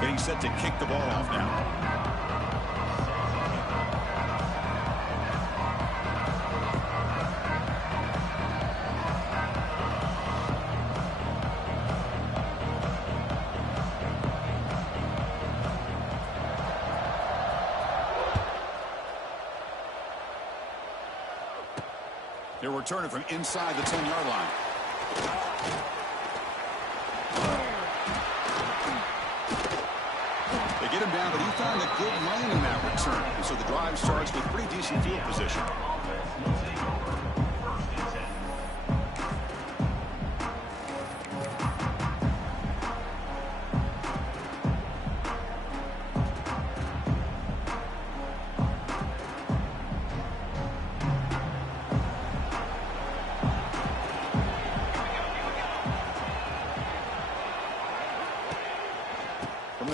Getting set to kick the ball off now. They're returning from inside the 10-yard line. They get him down, but he found a good lane in that return. And so the drive starts with pretty decent field position.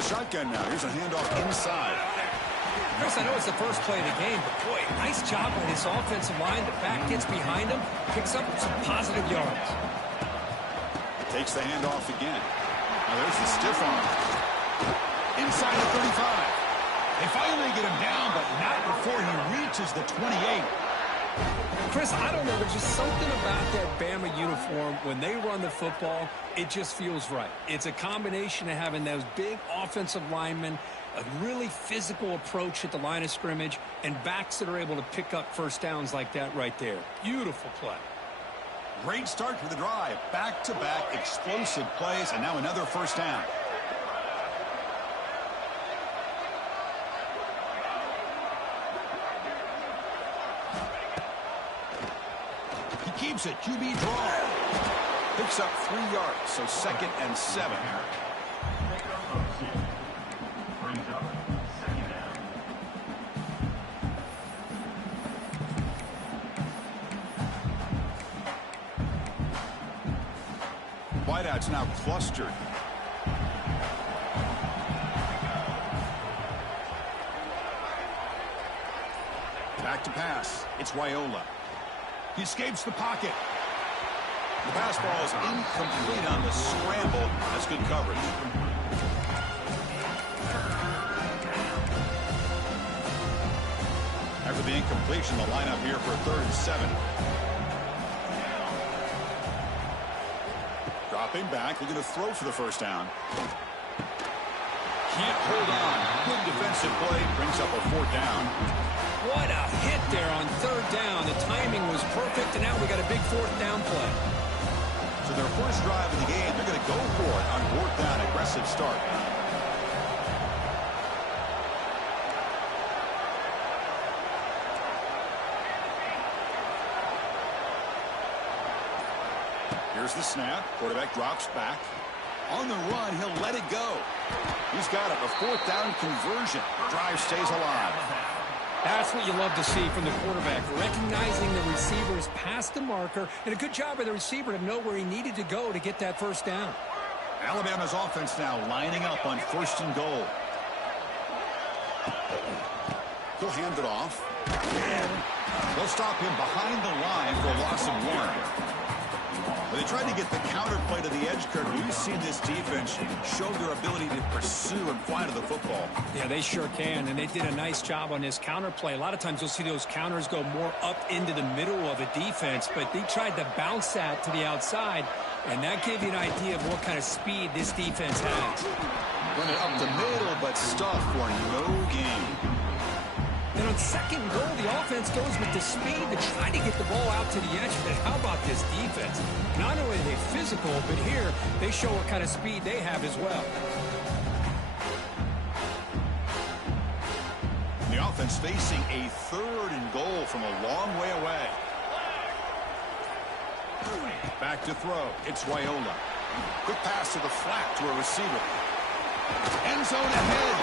Shotgun now. Here's a handoff inside. Chris, I know it's the first play of the game, but boy, nice job by this offensive line. The back gets behind him, picks up some positive yards. Takes the handoff again. Now there's the stiff arm. Inside the 35. They finally get him down, but not before he reaches the 28. Chris, I don't know. There's just something about that Bama uniform. When they run the football, it just feels right. It's a combination of having those big offensive linemen, a really physical approach at the line of scrimmage, and backs that are able to pick up first downs like that right there. Beautiful play. Great start for the drive. Back-to-back explosive plays, and now another first down. Keeps it, QB draw. Picks up 3 yards, so 2nd and 7. Wideouts now clustered. Back to pass. It's Raiola. He escapes the pocket. The pass ball is incomplete on the scramble. That's good coverage. After the incompletion, the lineup here for 3rd and 7. Dropping back, looking to throw for the first down. Can't hold on. Good defensive play. Brings up a 4th down. What a hit there on 3rd down. The timing was perfect, and now we got a big 4th down play. So their first drive of the game, they're going to go for it on 4th down. Aggressive start. Here's the snap. Quarterback drops back. On the run, he'll let it go. He's got it. A 4th down conversion. Drive stays alive. That's what you love to see from the quarterback, recognizing the receiver's past the marker, and a good job by the receiver to know where he needed to go to get that first down. Alabama's offense now lining up on 1st and goal. He'll hand it off. They'll stop him behind the line for a loss of 1. They tried to get the counterplay to the edge, Kurt. We've seen this defense show their ability to pursue and fly to the football. Yeah, they sure can, and they did a nice job on this counterplay. A lot of times you'll see those counters go more up into the middle of a defense, but they tried to bounce that to the outside, and that gave you an idea of what kind of speed this defense has. Run it up the middle, but stuff for no gain. And on 2nd and goal, the offense goes with the speed to try to get the ball out to the edge. But how about this defense? Not only are they physical, but here they show what kind of speed they have as well. The offense facing a 3rd and goal from a long way away. Back to throw. It's Raiola. Quick pass to the flat to a receiver. End zone ahead.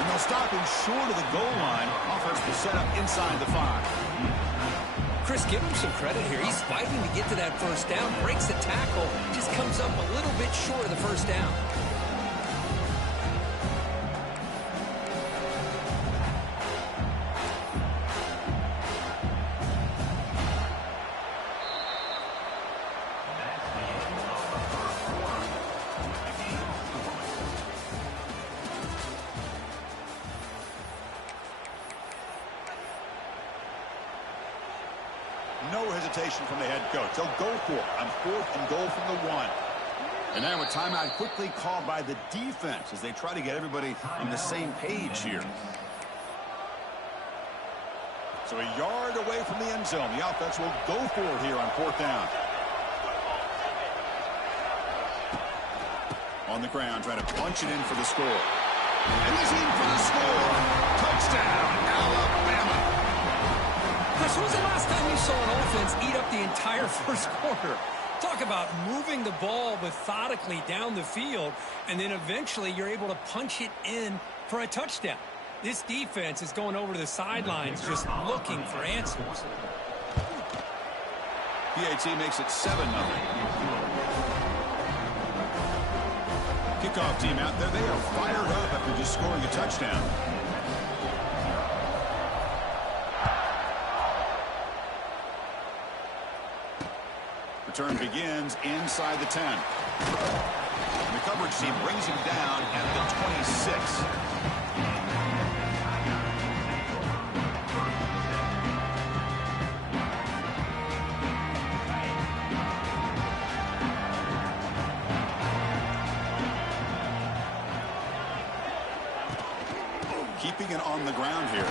And they'll stop him short of the goal line. Offense will set up inside the 5. Chris, give him some credit here. He's fighting to get to that first down, breaks the tackle, just comes up a little bit short of the first down. hesitation from the head coach. They'll go for it on 4th and goal from the 1. And now a timeout quickly called by the defense as they try to get everybody on the same page here. So a yard away from the end zone. The offense will go for it here on 4th down. On the ground, trying to punch it in for the score. And he's in for the score. Touchdown, Alabama. Chris, when was the last time you saw an offense eat up the entire first quarter? Talk about moving the ball methodically down the field, and then eventually you're able to punch it in for a touchdown. This defense is going over to the sidelines just looking for answers. PAT makes it 7-0. Kickoff team out there. They are fired up after just scoring a touchdown. Return begins inside the 10. And the coverage team brings him down at the 26. Keeping it on the ground here.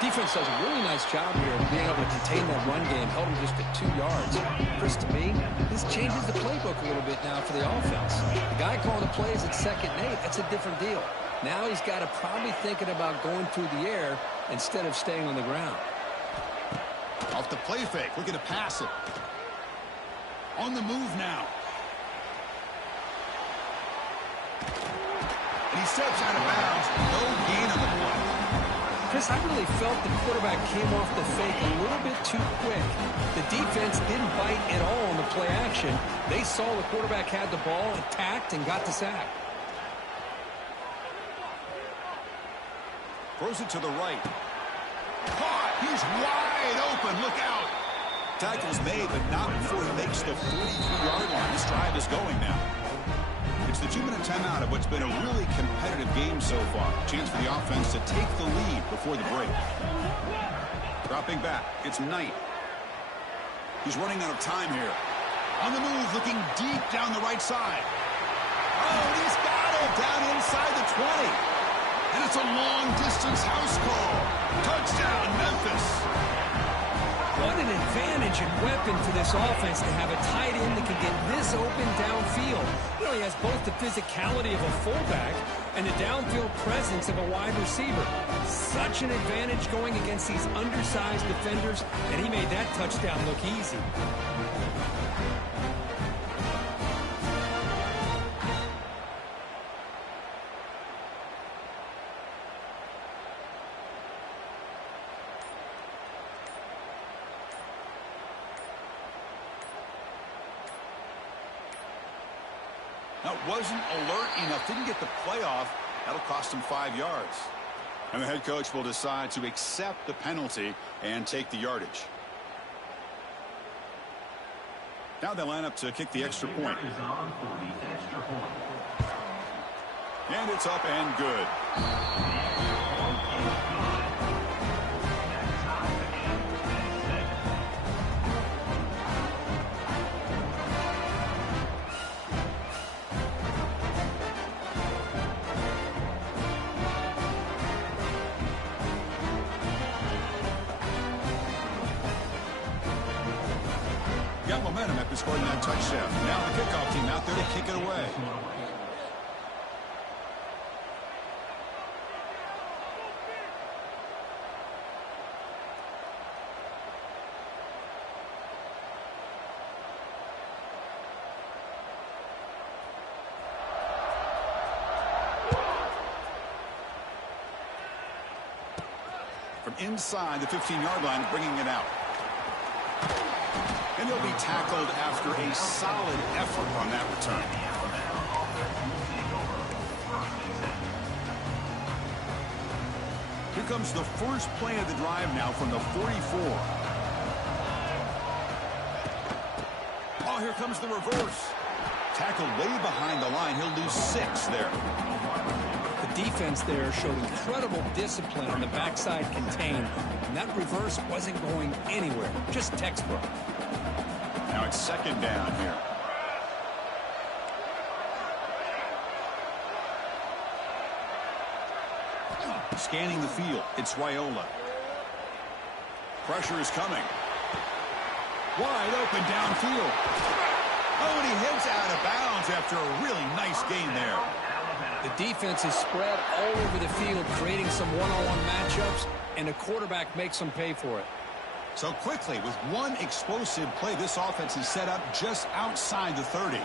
Defense does a really nice job here of being able to contain that run game, held him just at 2 yards. Chris, to me, this changes the playbook a little bit now for the offense. The guy calling the plays at 2nd and 8, that's a different deal. Now he's got to probably thinking about going through the air instead of staying on the ground. Off the play fake, looking to pass it. On the move now. And he steps out of bounds. No gain on the play. Chris, I really felt the quarterback came off the fake a little bit too quick. The defense didn't bite at all on the play action. They saw the quarterback had the ball, attacked, and got the sack. Throws it to the right. Caught! He's wide open. Look out! Tackle's made, but not before he makes the 43-yard line. This drive is going now. It's the 2-minute timeout of what's been a really competitive game so far. Chance for the offense to take the lead before the break. Dropping back, it's Knight. He's running out of time here. On the move, looking deep down the right side. Oh, and he's got it down inside the 20. And it's a long-distance house call. Touchdown, Memphis. What an advantage and weapon for this offense to have a tight end that can get this open downfield. You know, he has both the physicality of a fullback and the downfield presence of a wide receiver. Such an advantage going against these undersized defenders, and he made that touchdown look easy. Now, wasn't alert enough, didn't get the playoff. That'll cost him 5 yards. And the head coach will decide to accept the penalty and take the yardage. Now they line up to kick the extra point. And it's up and good. Got momentum after scoring that touchdown. Now the kickoff team out there to kick it away. From inside the 15-yard line, bringing it out. And he'll be tackled after a solid effort on that return. Here comes the first play of the drive now from the 44. Oh, here comes the reverse. Tackled way behind the line. He'll lose 6 there. The defense there showed incredible discipline on the backside contain, and that reverse wasn't going anywhere, just textbook. Now it's second down here. Scanning the field, it's Raiola. Pressure is coming. Wide open downfield. Oh, and he heads out of bounds after a really nice gain there. The defense is spread all over the field, creating some one-on-one matchups, and the quarterback makes them pay for it. So quickly, with one explosive play, this offense is set up just outside the 30.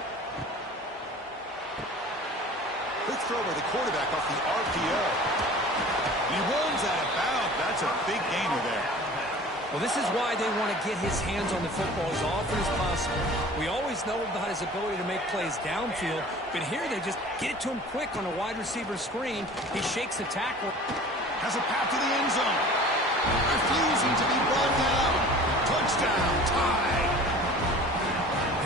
Quick throw by the quarterback off the RPO. He runs out of bounds. That's a big gainer there. Well, this is why they want to get his hands on the football as often as possible. We always know about his ability to make plays downfield, but here they just get it to him quick on a wide receiver screen. He shakes the tackle. Has a path to the end zone. Refusing to be brought down. Touchdown, tied.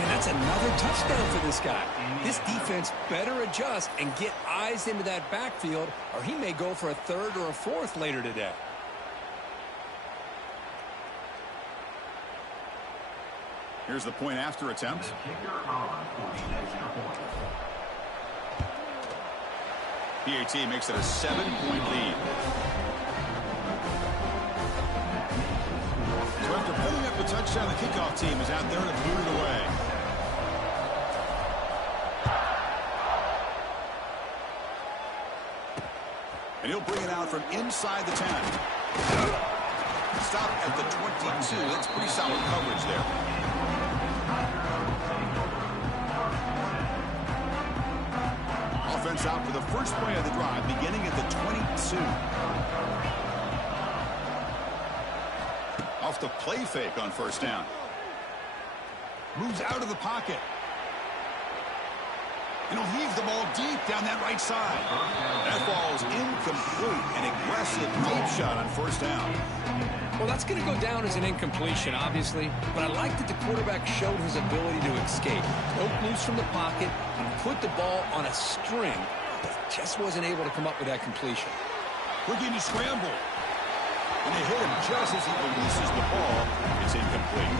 And that's another touchdown for this guy. This defense better adjust and get eyes into that backfield, or he may go for a third or a fourth later today. Here's the point after attempt. PAT makes it a 7-point lead. So after putting up the touchdown, the kickoff team is out there to boot it away. And he'll bring it out from inside the 10. Stop at the 22. That's pretty solid coverage there. Offense out for the first play of the drive, beginning at the 22. Off the play fake on first down. Moves out of the pocket. And he'll heave the ball deep down that right side. That ball is incomplete. An aggressive deep shot on first down. Well, that's going to go down as an incompletion, obviously, but I like that the quarterback showed his ability to escape. Broke loose from the pocket and put the ball on a string, but just wasn't able to come up with that completion. Looking to scramble. And they hit him just as he releases the ball. It's incomplete.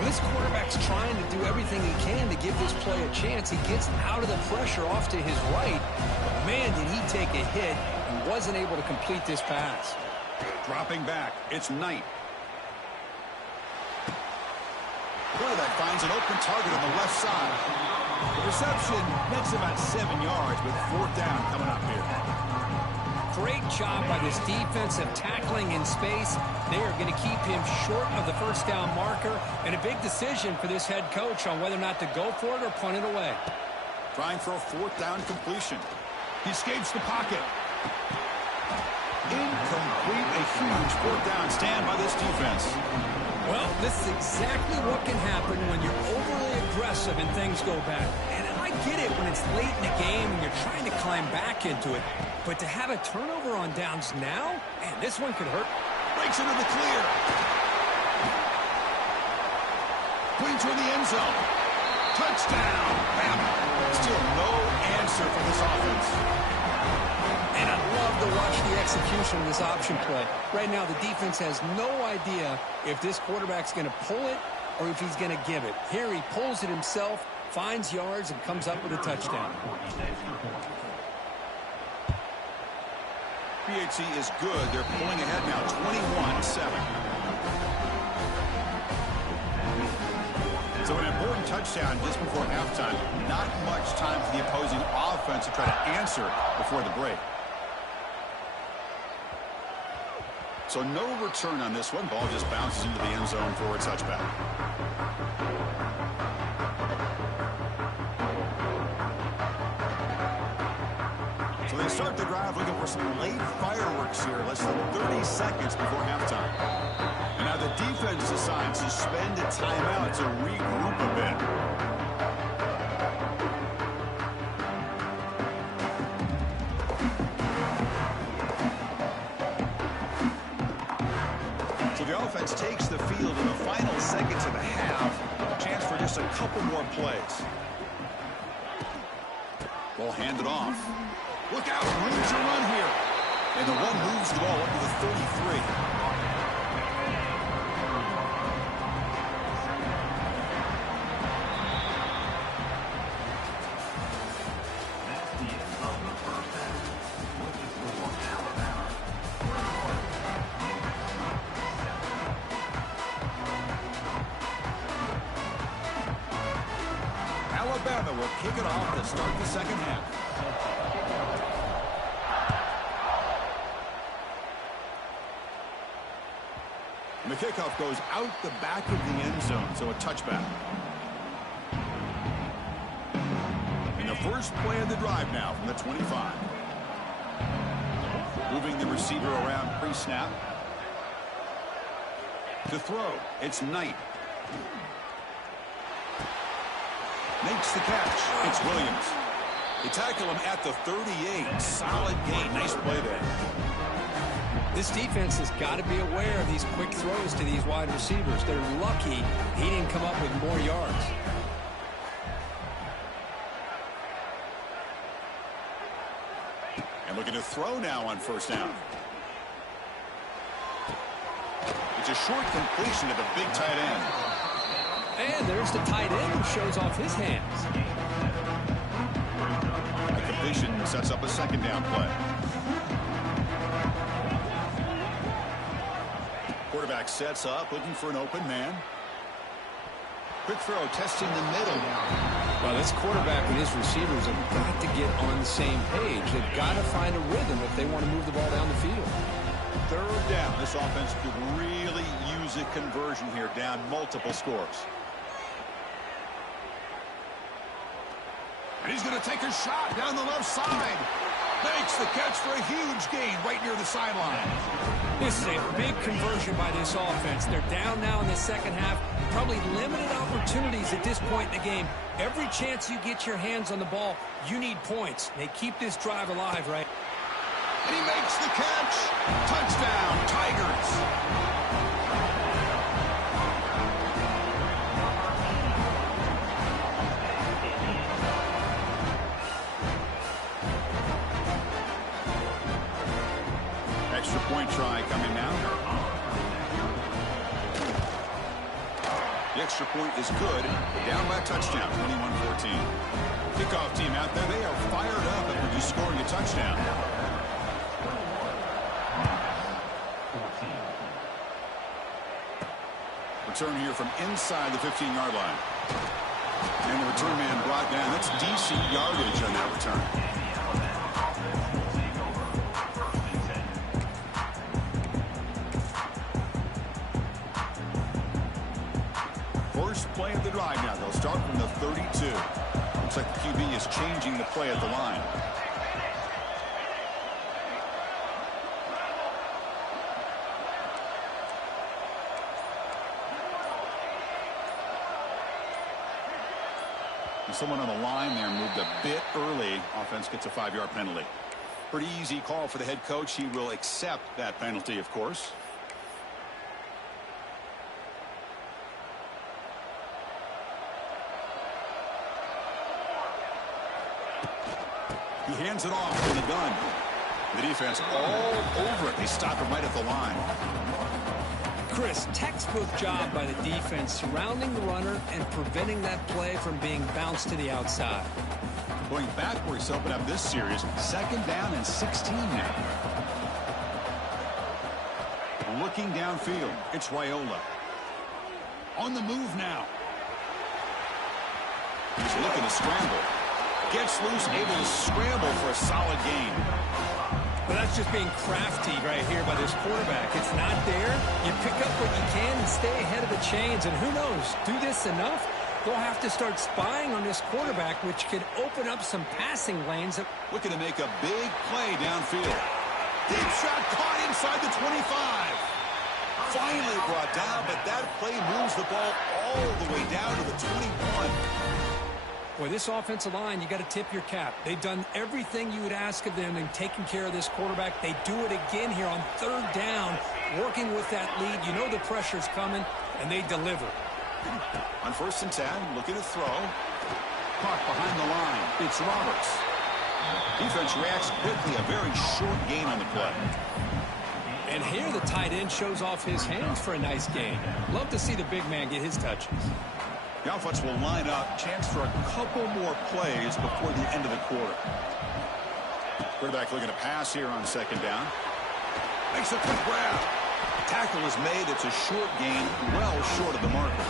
Well, this quarterback's trying to do everything he can to give this play a chance. He gets out of the pressure off to his right, but man, did he take a hit and wasn't able to complete this pass. Dropping back, it's Knight. Quarterback finds an open target on the left side. The reception nets about 7 yards, with fourth down coming up here. Great job by this defense of tackling in space. They are going to keep him short of the first down marker, and a big decision for this head coach on whether or not to go for it or punt it away. Trying for a fourth down completion. He escapes the pocket. Incomplete. A huge fourth down stand by this defense. Well, this is exactly what can happen when you're overly aggressive and things go bad. And I get it when it's late in the game and you're trying to climb back into it. But to have a turnover on downs now, man, this one could hurt. Breaks into the clear. Putting toward the end zone. Touchdown. Bama. Still no answer for this offense. And I love to watch the execution of this option play. Right now, the defense has no idea if this quarterback's going to pull it or if he's going to give it. Here he pulls it himself, finds yards, and comes up with a touchdown. PAT is good. They're pulling ahead now, 21-7. So an important touchdown just before halftime. Not much time for the opposing offense to try to answer before the break. So no return on this one. Ball just bounces into the end zone for a touchback. So they start the drive looking for some late fireworks here, less than 30 seconds before halftime. And now the defense decides to spend a timeout to regroup a bit. So the offense takes the field in the final seconds of the half. A chance for just a couple more plays. Ball handed off. Look out, room to run here. And the run moves the ball up to the 33. will kick it off to start the second half. And the kickoff goes out the back of the end zone, so a touchback. And the first play of the drive now from the 25. Moving the receiver around pre-snap. To throw, it's Knight. Makes the catch. It's Williams. They tackle him at the 38. Solid gain. Nice play there. This defense has got to be aware of these quick throws to these wide receivers. They're lucky he didn't come up with more yards. And looking to throw now on first down. It's a short completion to the big tight end. And there's the tight end who shows off his hands. The completion sets up a second down play. Quarterback sets up, looking for an open man. Quick throw, testing the middle. Well, this quarterback and his receivers have got to get on the same page. They've got to find a rhythm if they want to move the ball down the field. Third down. This offense could really use a conversion here, down multiple scores. And he's going to take a shot down the left side. Makes the catch for a huge gain right near the sideline. This is a big conversion by this offense. They're down now in the second half. Probably limited opportunities at this point in the game. Every chance you get your hands on the ball, you need points. They keep this drive alive, right? And he makes the catch. Touchdown, Tigers. Extra point try coming now. The extra point is good. Down by a touchdown, 21-14. Kickoff team out there, they are fired up after just scoring a touchdown. Return here from inside the 15-yard line. And the return man brought down. That's decent yardage on that return. First play of the drive now. They'll start from the 32. Looks like the QB is changing the play at the line. And someone on the line there moved a bit early. Offense gets a 5-yard penalty. Pretty easy call for the head coach. He will accept that penalty, of course. He hands it off from the gun. The defense all over it. They stop him right at the line. Chris, textbook job by the defense surrounding the runner and preventing that play from being bounced to the outside. Going backwards to open up this series. Second down and 16 now. Looking downfield. It's Raiola. On the move now. He's looking to scramble. Gets loose, able to scramble for a solid gain. Well, that's just being crafty right here by this quarterback. It's not there. You pick up what you can and stay ahead of the chains. And who knows, do this enough, they'll have to start spying on this quarterback, which could open up some passing lanes. Looking to make a big play downfield. Deep shot caught inside the 25. Finally brought down, but that play moves the ball all the way down to the 21. Boy, this offensive line, you got to tip your cap. They've done everything you would ask of them in taking care of this quarterback. They do it again here on third down, working with that lead. You know the pressure's coming, and they deliver. On 1st and 10, looking to throw. Caught behind the line. It's Roberts. Defense reacts quickly. A very short gain on the play. And here the tight end shows off his hands for a nice gain. Love to see the big man get his touches. The offense will line up. Chance for a couple more plays before the end of the quarter. Quarterback looking to pass here on second down. Makes a quick grab. Tackle is made. It's a short gain, well short of the marker.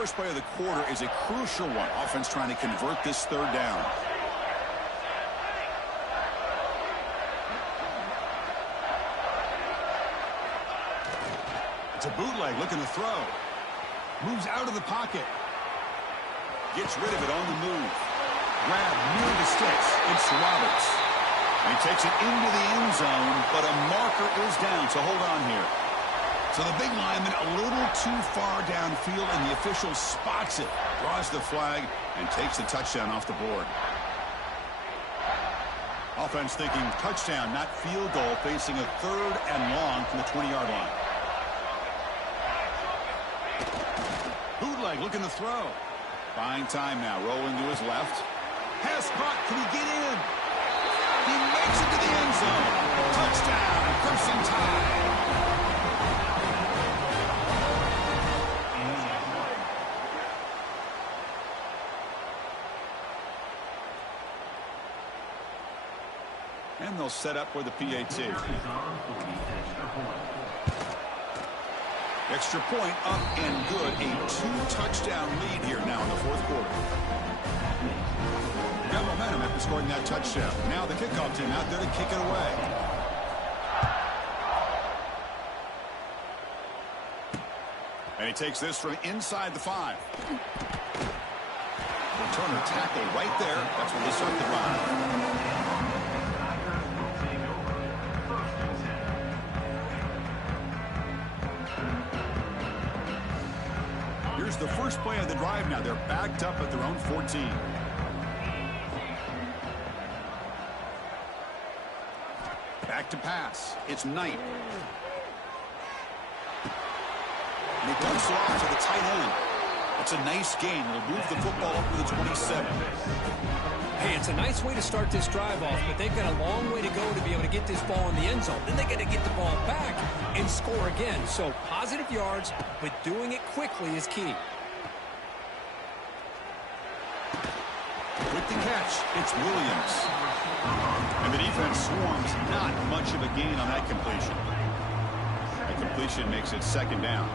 first play of the quarter is a crucial one. Offense trying to convert this third down. It's a bootleg looking to throw. Moves out of the pocket. Gets rid of it on the move. Grab near the sticks. It's Roberts. And he takes it into the end zone, but a marker is down, so hold on here. So the big lineman a little too far downfield, and the official spots it, draws the flag, and takes the touchdown off the board. Offense thinking touchdown, not field goal, facing a 3rd and long from the 20-yard line. Bootleg looking to throw. Buying time now, rolling to his left. Pass caught, can he get in? He makes it to the end zone. Touchdown, Crimson Tide. And they'll set up for the PAT. Extra point up and good. A 2-touchdown lead here now in the 4th quarter. Got momentum after scoring that touchdown. Now the kickoff team out there to kick it away. And he takes this from inside the 5. Returner tackle right there. That's where they start the drive. Here's the first play of the drive now. They're backed up at their own 14. Back to pass. It's Knight. And he dumps it off to the tight end. That's a nice gain. It'll move the football up to the 27. Hey, it's a nice way to start this drive off, but they've got a long way to go to be able to get this ball in the end zone. Then they got to get the ball back and score again. So positive yards, but doing it quickly is key. With the catch, it's Williams. And the defense swarms. Not much of a gain on that completion. The completion makes it 2nd down.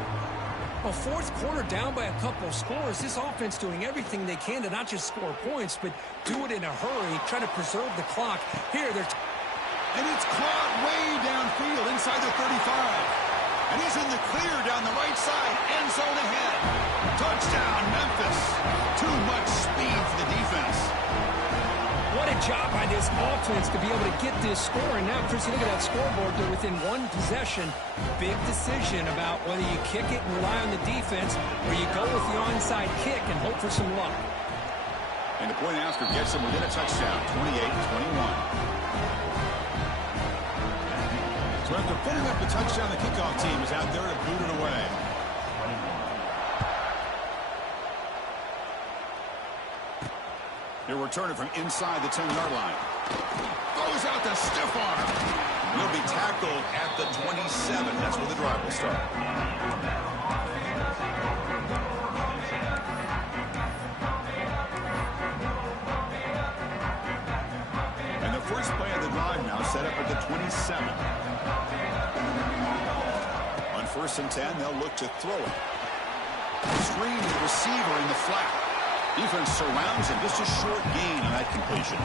Well, 4th quarter down by a couple of scores. This offense doing everything they can to not just score points, but do it in a hurry, try to preserve the clock. Here, they're... And it's caught way downfield inside the 35. And he's in the clear down the right side. End zone ahead. Touchdown, Memphis. Too much speed for the defense. What a job by this offense to be able to get this score. And now, Chris, you look at that scoreboard. They're within 1 possession. Big decision about whether you kick it and rely on the defense or you go with the onside kick and hope for some luck. And the point after gets them within a touchdown, 28-21. So after putting up the touchdown, the kickoff team is out there to boot it away. He'll return it from inside the 10-yard line. Throws out the stiff arm. He'll be tackled at the 27. That's where the drive will start. And the first play of the drive now set up at the 27. On 1st and 10, they'll look to throw it. Screen to the receiver in the flat. Defense surrounds him. Just a short gain on that completion.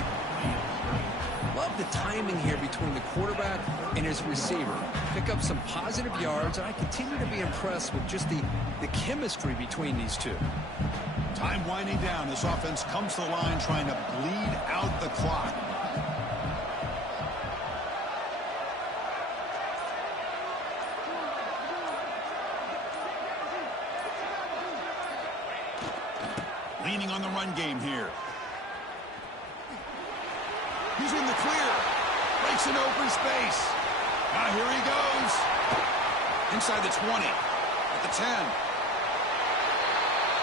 Love the timing here between the quarterback and his receiver. Pick up some positive yards, and I continue to be impressed with just the chemistry between these two. Time winding down. This offense comes to the line trying to bleed out the clock. Leaning on the run game here. He's in the clear. Breaks into open space. Now here he goes. Inside the 20. At the 10.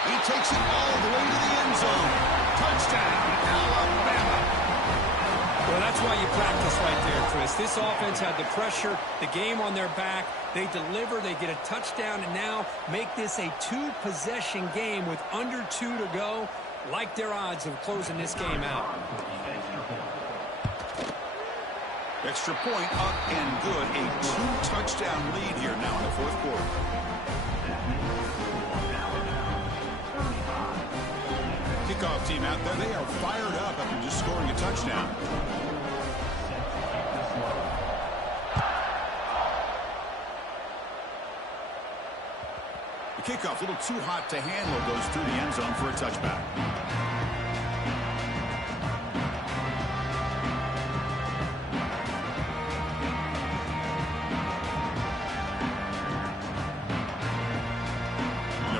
He takes it all the way to the end zone. Touchdown, Alabama. Well, that's why you practice right there, Chris. This offense had the pressure, the game on their back. They deliver, they get a touchdown, and now make this a 2-possession game with under 2 to go. Like their odds of closing this game out. Extra point up and good. A 2-touchdown lead here now in the 4th quarter. kickoff team out there, they are fired up after just scoring a touchdown. The kickoff, a little too hot to handle, goes through the end zone for a touchback.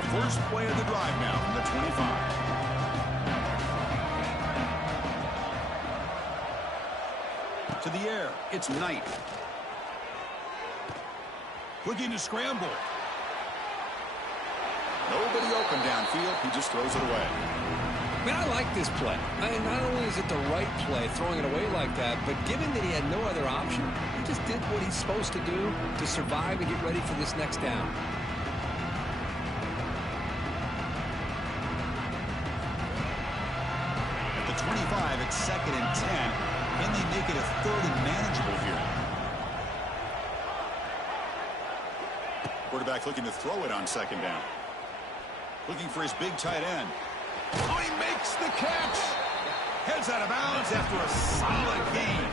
First play of the drive now from the 25. To the air, it's Knight. Looking to scramble. Nobody open downfield. He just throws it away. Man, I like this play. Not only is it the right play, throwing it away like that, but given that he had no other option, he just did what he's supposed to do to survive and get ready for this next down. At the 25, it's 2nd and 10. Can they make it a 3rd and manageable here? Quarterback looking to throw it on 2nd down. Looking for his big tight end. Oh, he makes the catch. Heads out of bounds after a solid gain.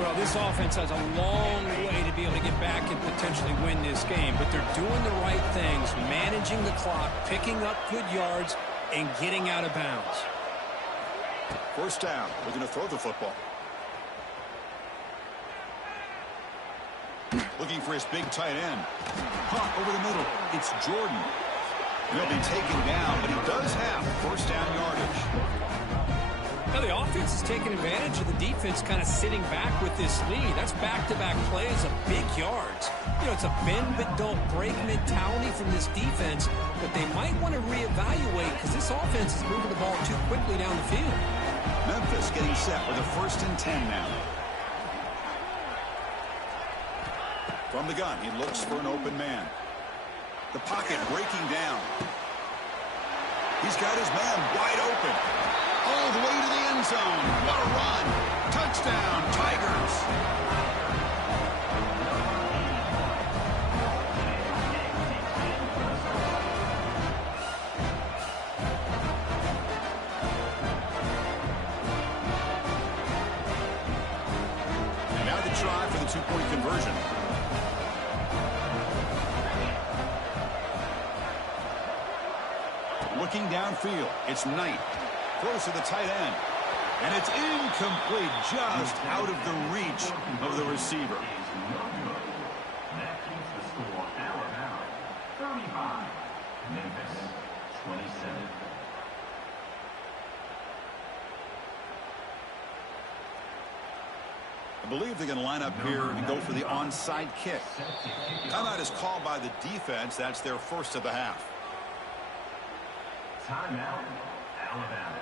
Well, this offense has a long way to be able to get back and potentially win this game, but they're doing the right things, managing the clock, picking up good yards, and getting out of bounds. First down. We're going to throw the football. Looking for his big tight end. Pump over the middle. It's Jordan. He'll be taken down, but he does have first down yardage. Now the offense is taking advantage of the defense kind of sitting back with this lead. That's back-to-back plays of big yards. You know, it's a bend but don't break mentality from this defense, but they might want to reevaluate because this offense is moving the ball too quickly down the field. Memphis getting set with a 1st and 10 now. From the gun, he looks for an open man. The pocket breaking down. He's got his man wide open. All the way to the end zone. What a run. Touchdown, Tigers. And now the try for the 2-point conversion. Looking downfield, it's Knight. Throws to the tight end. And it's incomplete, just out of the reach of the receiver. That keeps the score Alabama 35, Memphis 27. I believe they're going to line up here and go for the onside kick. Timeout is called by the defense. That's their first of the half. Timeout, Alabama.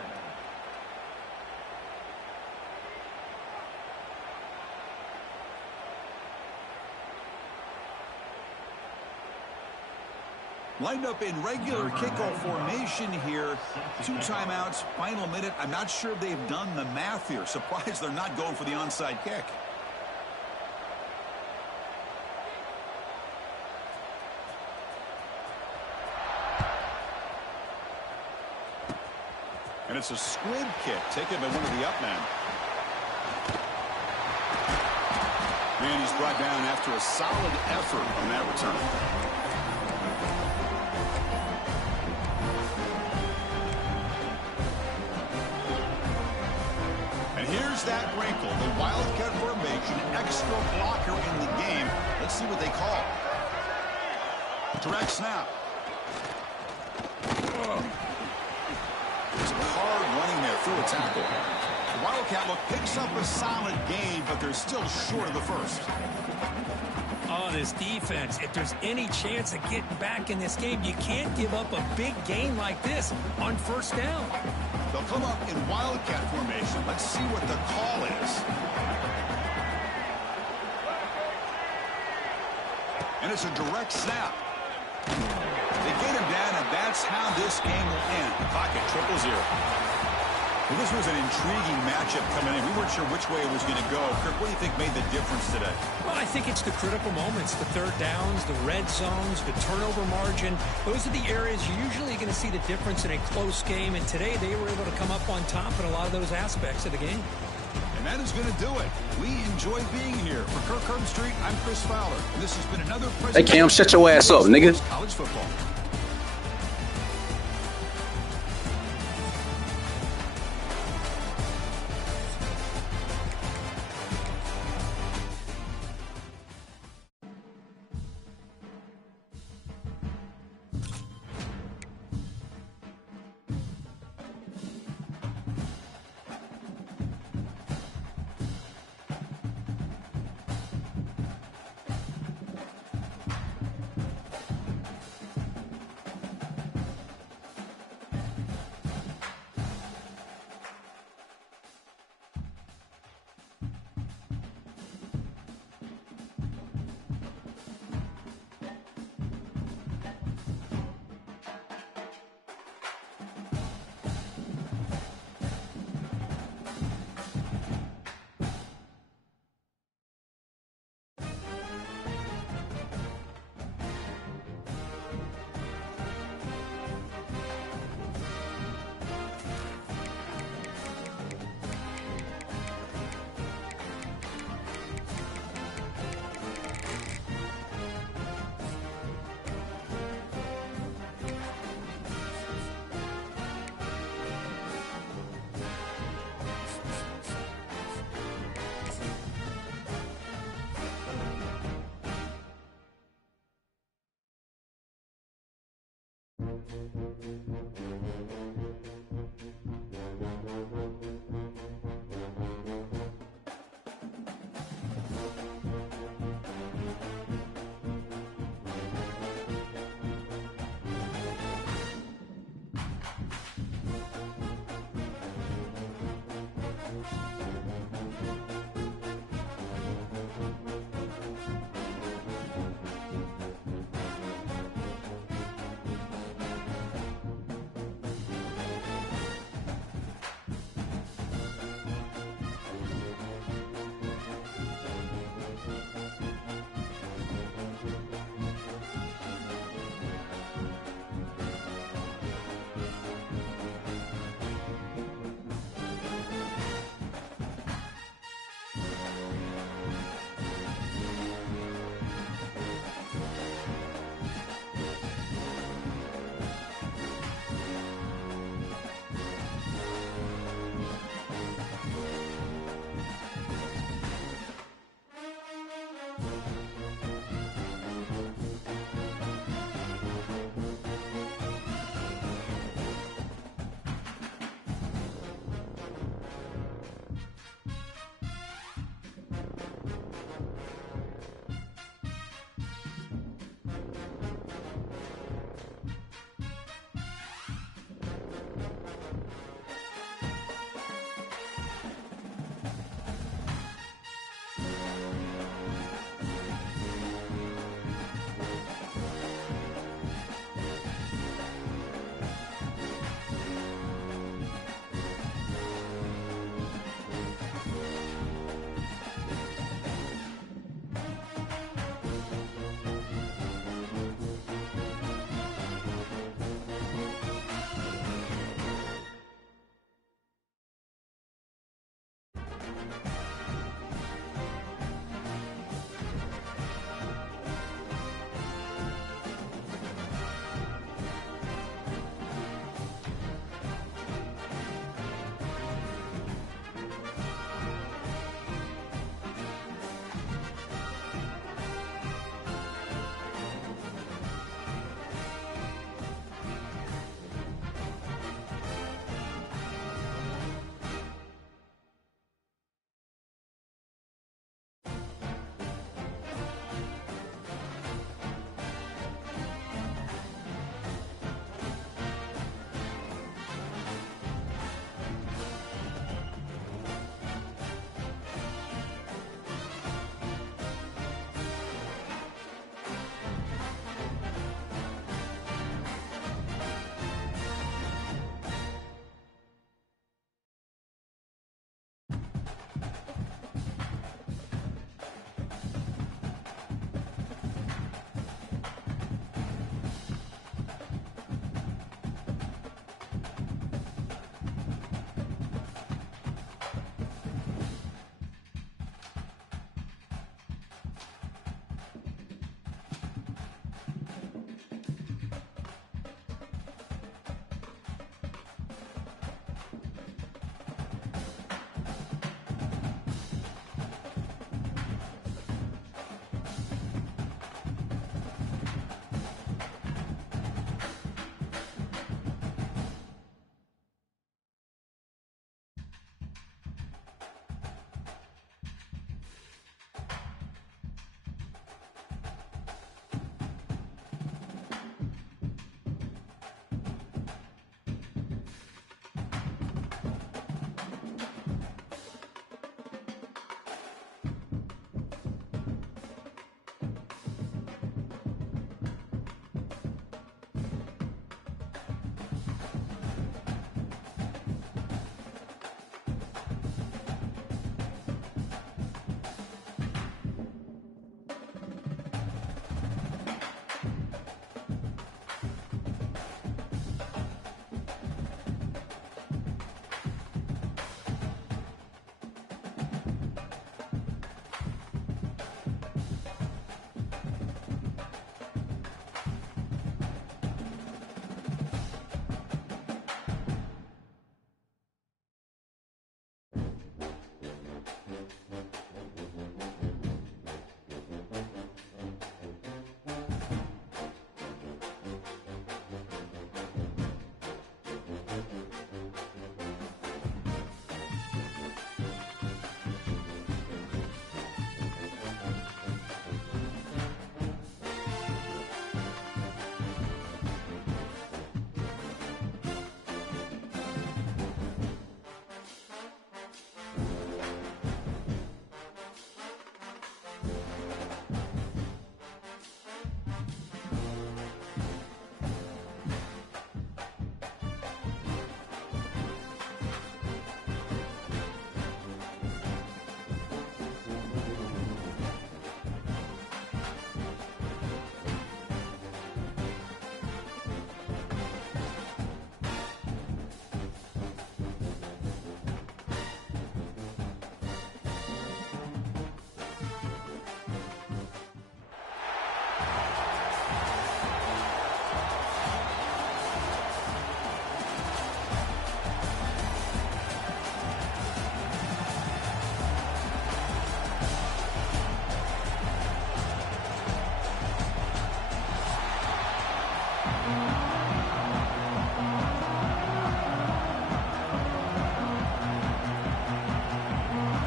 Lined up in regular kickoff formation here. 2 timeouts, final minute. I'm not sure they've done the math here. Surprised they're not going for the onside kick. And it's a squib kick taken by one of the up men. And he's brought down after a solid effort on that return. And here's that wrinkle. The Wildcat formation, extra blocker in the game. Let's see what they call. Direct snap. It's hard running there through a tackle. The Wildcat look picks up a solid gain, but they're still short of the first. Oh, this defense, if there's any chance of getting back in this game, you can't give up a big gain like this on first down. They'll come up in Wildcat formation. Let's see what the call is. And it's a direct snap. They get him down, and that's how this game will end. Pocket 0-0. Well, this was an intriguing matchup coming in. We weren't sure which way it was going to go. Kirk, what do you think made the difference today? Well, I think it's the critical moments, the third downs, the red zones, the turnover margin. Those are the areas you're usually going to see the difference in a close game. And today they were able to come up on top in a lot of those aspects of the game. And that is going to do it. We enjoyed being here. For Kirk Herbstreit, I'm Chris Fowler. And this has been another Hey, Cam, shut your ass up, nigga. College football.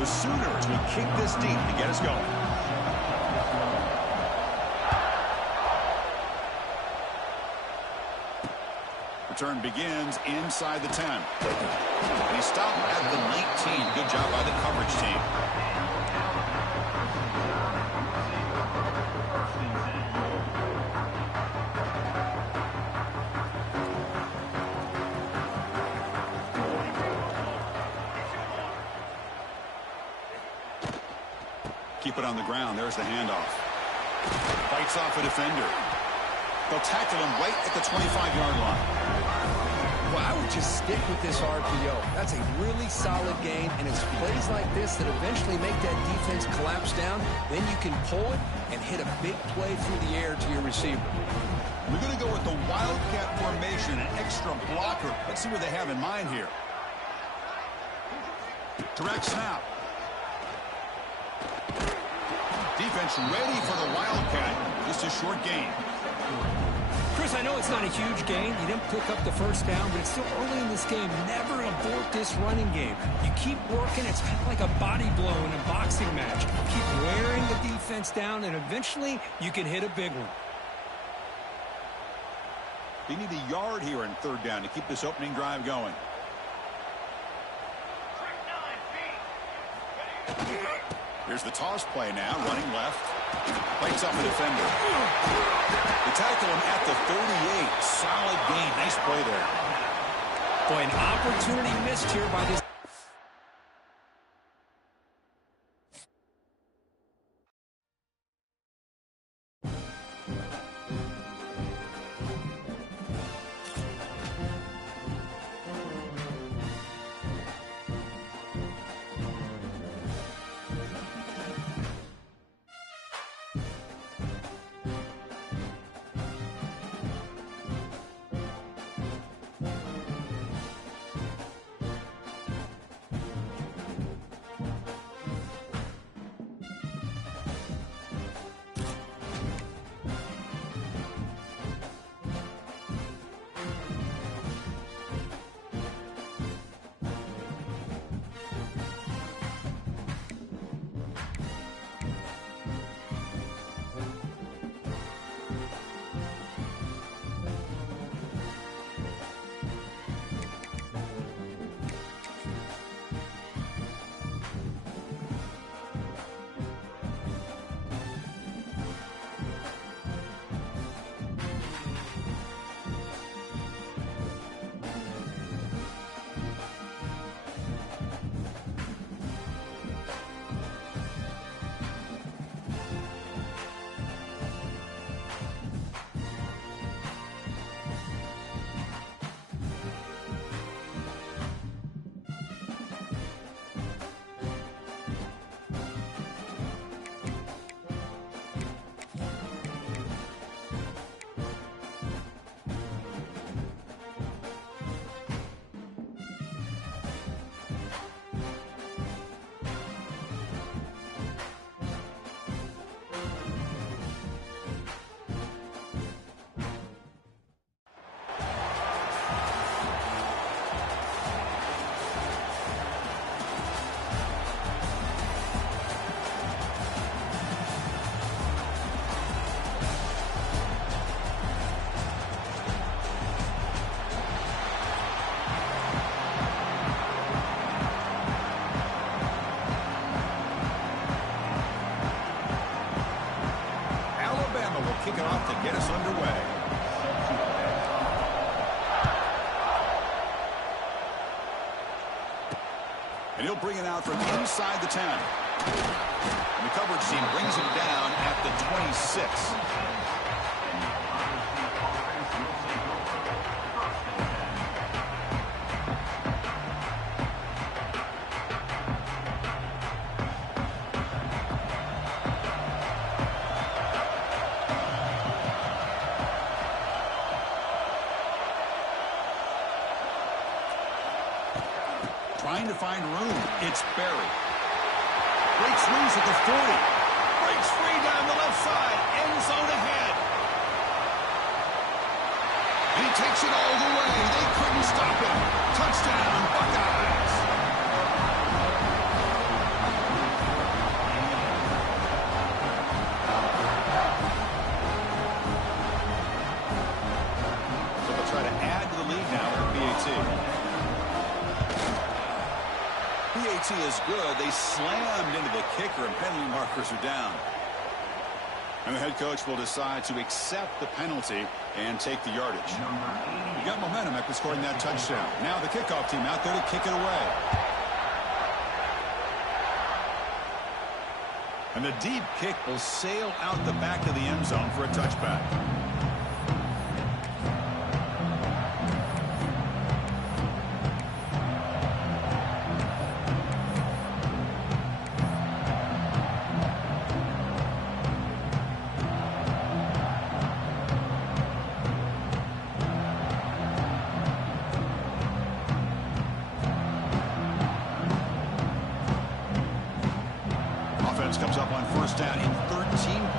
The Sooners will kick this deep to get us going. Return begins inside the 10. And he stopped at the 19. Good job by the coverage team. Keep it on the ground. There's the handoff. Fights off a defender. They'll tackle him right at the 25-yard line. Well, I would just stick with this RPO. That's a really solid game, and it's plays like this that eventually make that defense collapse down. Then you can pull it and hit a big play through the air to your receiver. We're going to go with the Wildcat formation, an extra blocker. Let's see what they have in mind here. Direct snap. Defense ready for the Wildcat. Just a short gain. Chris, I know it's not a huge gain. You didn't pick up the first down, but it's still early in this game. Never abort this running game. You keep working. It's kind of like a body blow in a boxing match. Keep wearing the defense down, and eventually you can hit a big one. They need a yard here in third down to keep this opening drive going. Here's the toss play now, running left. Fights off a defender. They tackle him at the 38. Solid gain. Nice play there. Boy, an opportunity missed here by this. Kick it off to get us underway. And he'll bring it out from inside the 10. And the coverage team brings him down at the 26. Trying to find room. It's Berry. Breaks loose at the 40. Breaks free down the left side. End zone ahead. And he takes it all the way. They couldn't stop him. Touchdown, Buckeyes. is good. They slammed into the kicker, and penalty markers are down. And the head coach will decide to accept the penalty and take the yardage. You got momentum after scoring that touchdown. Now the kickoff team out there to kick it away. And the deep kick will sail out the back of the end zone for a touchback. Comes up on first down in 13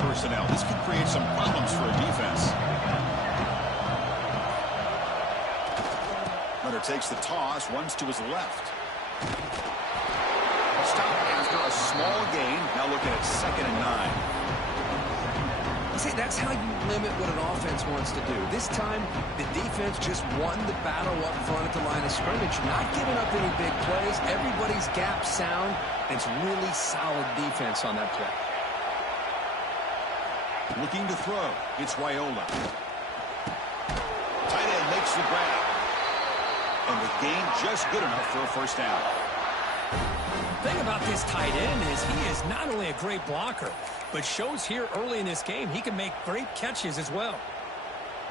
personnel. This could create some problems for a defense. Runner takes the toss, runs to his left. Stop after a small gain. Now looking at 2nd and 9. See, that's how you limit what an offense wants to do. This time, the defense just won the battle up front at the line of scrimmage, not giving up any big plays. Everybody's gap sound, and it's really solid defense on that play. Looking to throw. It's Raiola. Tight end makes the grab. And the gain just good enough for a first down. The thing about this tight end is he is not only a great blocker, but shows here early in this game he can make great catches as well.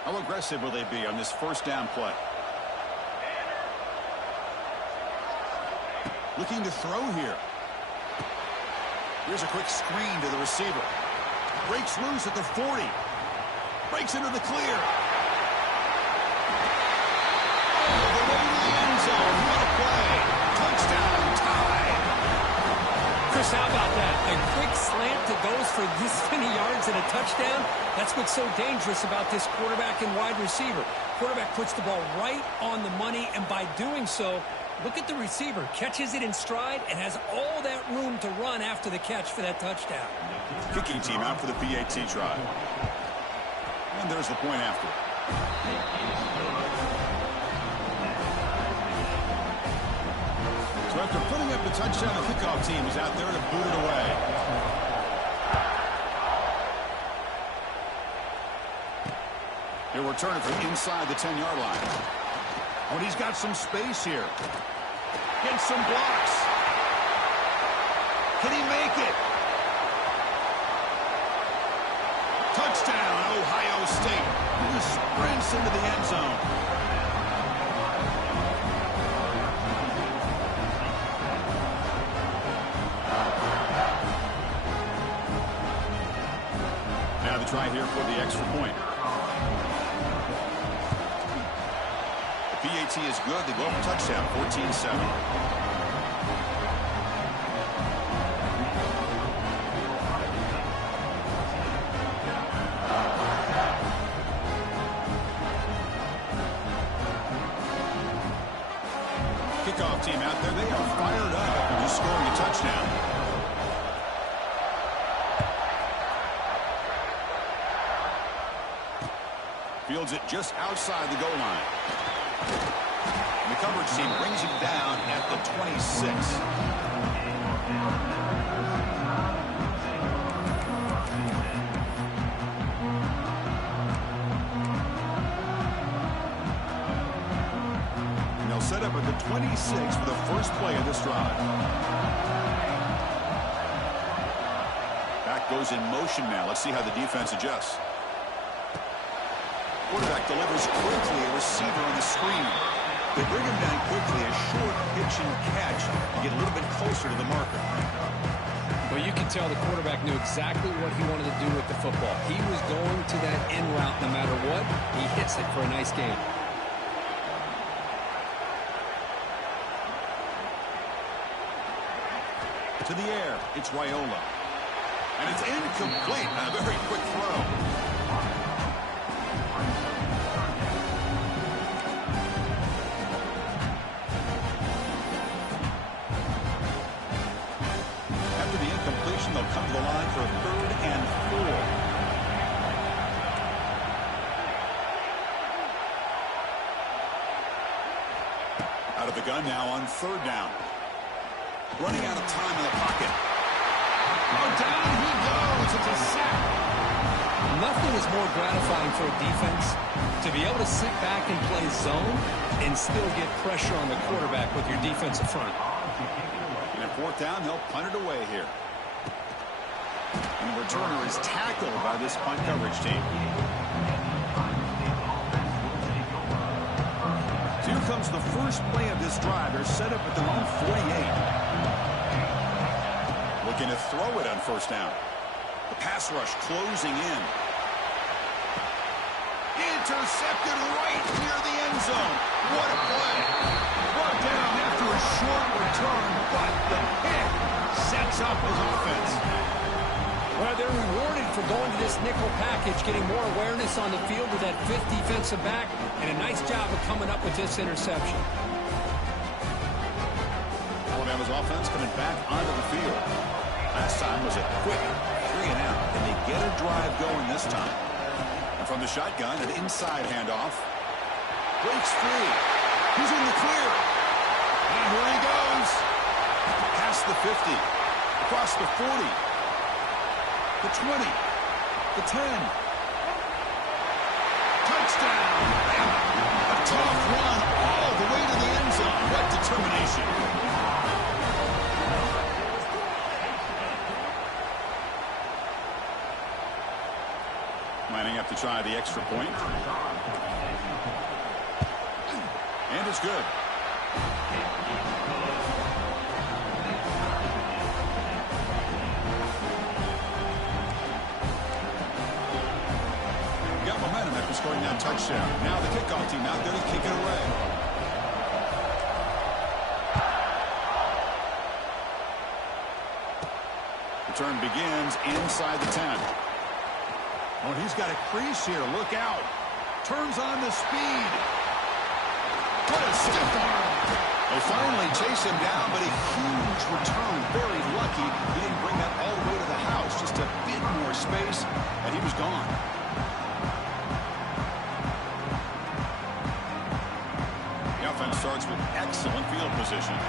How aggressive will they be on this first down play? Looking to throw here. Here's a quick screen to the receiver. Breaks loose at the 40. Breaks into the clear. Oh, the way to the end zone. What a play. Touchdown, tie. Chris, how about that? A quick slant that goes for this many yards and a touchdown. That's what's so dangerous about this quarterback and wide receiver. Quarterback puts the ball right on the money, and by doing so, look at the receiver. Catches it in stride and has all that room to run after the catch for that touchdown. Kicking team out for the PAT try. And there's the point after. So after putting up the touchdown, the kickoff team is out there to boot it away. He'll return it from inside the 10-yard line. Oh, and he's got some space here. Gets some blocks. Can he make it? Touchdown, Ohio State. He sprints into the end zone. Now the try here for the extra point. The PAT is good. They go up a touchdown, 14-7. Kickoff team out there, they are fired up after just scoring a touchdown. Fields it just outside the goal line. And the coverage team brings him down at the 26. And they'll set up at the 26 for the first play of this drive. Back goes in motion now. Let's see how the defense adjusts. Quarterback delivers quickly, a receiver on the screen. They bring him down quickly, a short pitch and catch to get a little bit closer to the marker. Well, you can tell the quarterback knew exactly what he wanted to do with the football. He was going to that in route no matter what. He hits it for a nice gain. To the air, it's Raiola. And it's incomplete. A very quick throw. They'll come to the line for a 3rd and 4. Out of the gun now on 3rd down. Running out of time in the pocket. Oh, down he goes. It's a sack. Nothing is more gratifying for a defense to be able to sit back and play zone and still get pressure on the quarterback with your defensive front. And at fourth down, they'll punt it away here. And the returner is tackled by this punt coverage team. So here comes the first play of this drive. They're set up at their own 48. Looking to throw it on first down. The pass rush closing in. Intercepted right near the end zone. What a play. Brought down after a short return, but the hit sets up his offense. Well, they're rewarded for going to this nickel package, getting more awareness on the field with that fifth defensive back, and a nice job of coming up with this interception. Alabama's offense coming back onto the field. Last time was a quick 3 and out, and they get a drive going this time. And from the shotgun, an inside handoff. Breaks free. He's in the clear. And here he goes. Past the 50. Across the 40. The 20. The 10. Touchdown. A tough run all the way to the end zone. What determination. Lining up to try the extra point. And it's good. Got momentum after scoring that touchdown. Now the kickoff team out there to kick it away. Return begins inside the 10. Oh, he's got a crease here. Look out. Turns on the speed. What a stiff arm. They finally chase him down, but a huge return. Very lucky he didn't bring that all the way to the house. Just a bit more space, and he was gone. The offense starts with excellent field position.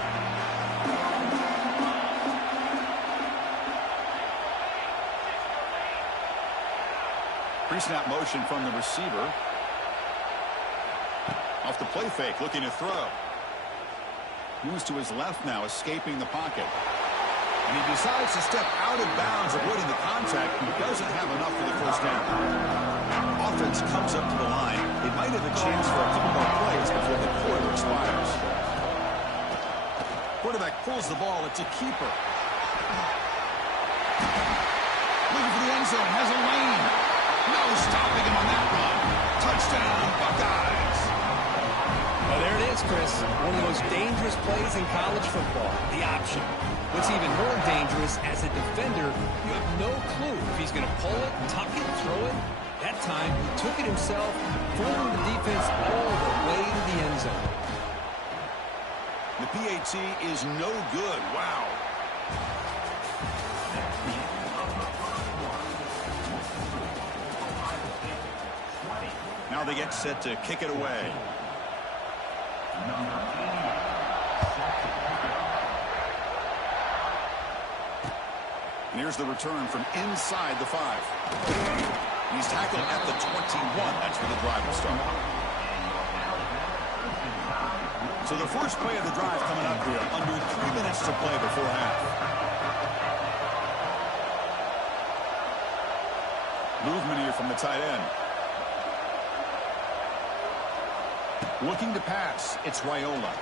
Pre-snap motion from the receiver. Off the play fake, looking to throw. Moves to his left now, escaping the pocket. And he decides to step out of bounds, avoiding the contact, but doesn't have enough for the first down. Offense comes up to the line. They might have a chance for a couple more plays before the quarter expires. Quarterback pulls the ball. It's a keeper. Looking for the end zone. Has a lane. No stopping him on that run. Touchdown, Buckeyes. Well, there it is, Chris. One of the most dangerous plays in college football, the option. What's even more dangerous, as a defender, you have no clue if he's going to pull it, tuck it, throw it. That time, he took it himself, fooling the defense all the way to the end zone. The PAT is no good. Wow. Now they get set to kick it away. And here's the return from inside the 5. He's tackled at the 21. That's where the drive will start. So the first play of the drive coming up here. Under 3 minutes to play before half. Movement here from the tight end. Looking to pass. It's Raiola.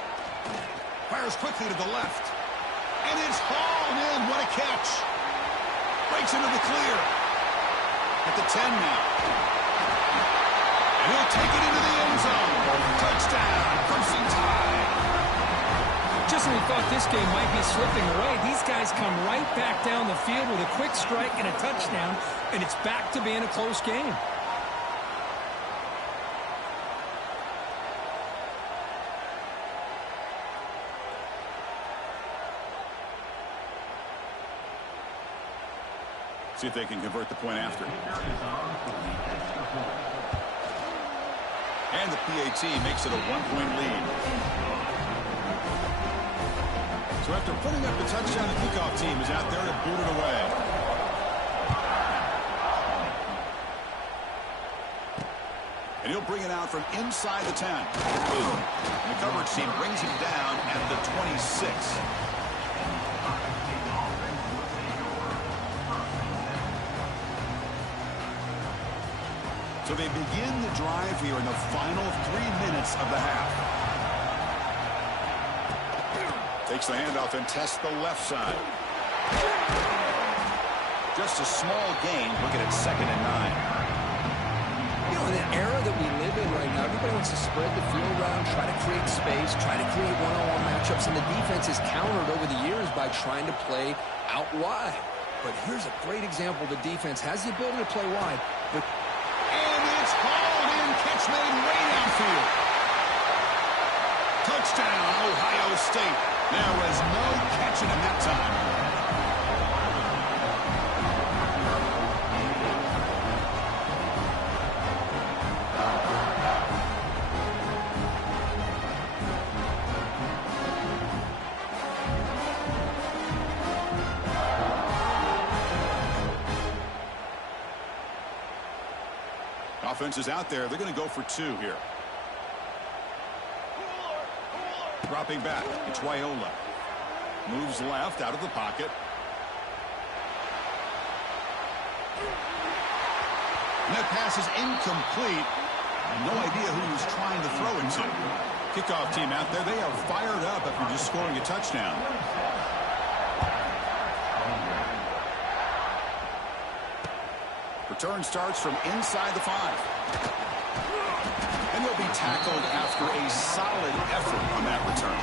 Fires quickly to the left. And it's hauled in. What a catch. Breaks into the clear. At the 10 now. And he'll take it into the end zone. Touchdown. Crimson Tide. Just when we thought this game might be slipping away, these guys come right back down the field with a quick strike and a touchdown, and it's back to being a close game. See if they can convert the point after. And the PAT makes it a 1-point lead. So after putting up the touchdown, the kickoff team is out there to boot it away. And he'll bring it out from inside the 10. And the coverage team brings him down at the 26. So they begin the drive here in the final 3 minutes of the half. Takes the handoff and tests the left side. Just a small gain. Looking at 2nd and 9. You know, in the era that we live in right now, everybody wants to spread the field around, try to create space, try to create one-on-one matchups, and the defense is countered over the years by trying to play out wide. But here's a great example. The defense has the ability to play wide, but and it's hauled in. Catch made way downfield. Touchdown, Ohio State. There was no catching him that time. Offense is out there. They're going to go for 2 here. Dropping back. It's Wyola. Moves left out of the pocket. And that pass is incomplete. No idea who he was trying to throw it to. Kickoff team out there. They are fired up after just scoring a touchdown. Return starts from inside the 5. And he'll be tackled after a solid effort on that return.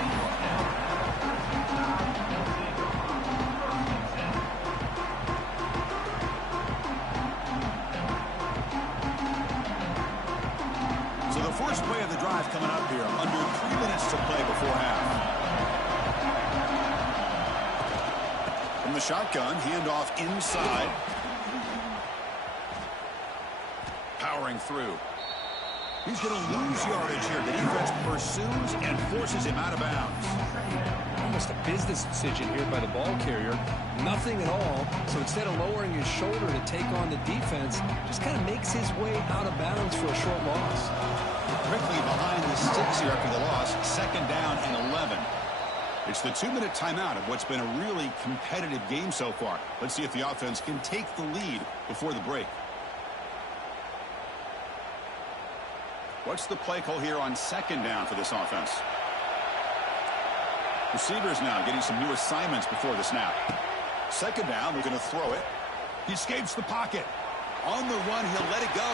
So the first play of the drive coming up here. Under 3 minutes to play before half. From the shotgun, handoff inside. Powering through. He's going to lose yardage here. The defense pursues and forces him out of bounds. Almost a business decision here by the ball carrier. Nothing at all. So instead of lowering his shoulder to take on the defense, just kind of makes his way out of bounds for a short loss. Quickly behind the sticks here after the loss. 2nd down and 11. It's the 2-minute timeout of what's been a really competitive game so far. Let's see if the offense can take the lead before the break. What's the play call here on 2nd down for this offense? Receivers now getting some new assignments before the snap. 2nd down, we're going to throw it. He escapes the pocket. On the run, he'll let it go.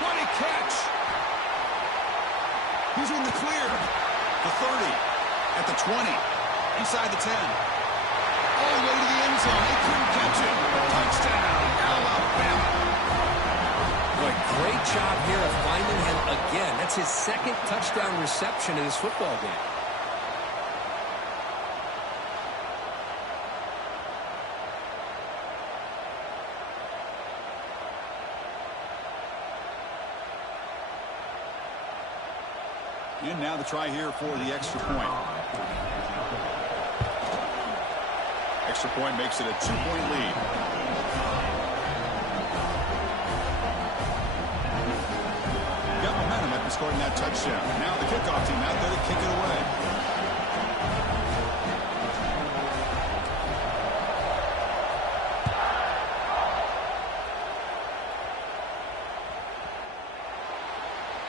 What a catch! He's in the clear. The 30, at the 20, inside the 10. All the way to the end zone. They couldn't catch it. Touchdown, Alabama. Boy, great job here of finding him again. That's his 2nd touchdown reception in this football game. And now the try here for the extra point. Extra point makes it a 2-point lead. Scoring that touchdown. Now the kickoff team out there to kick it away.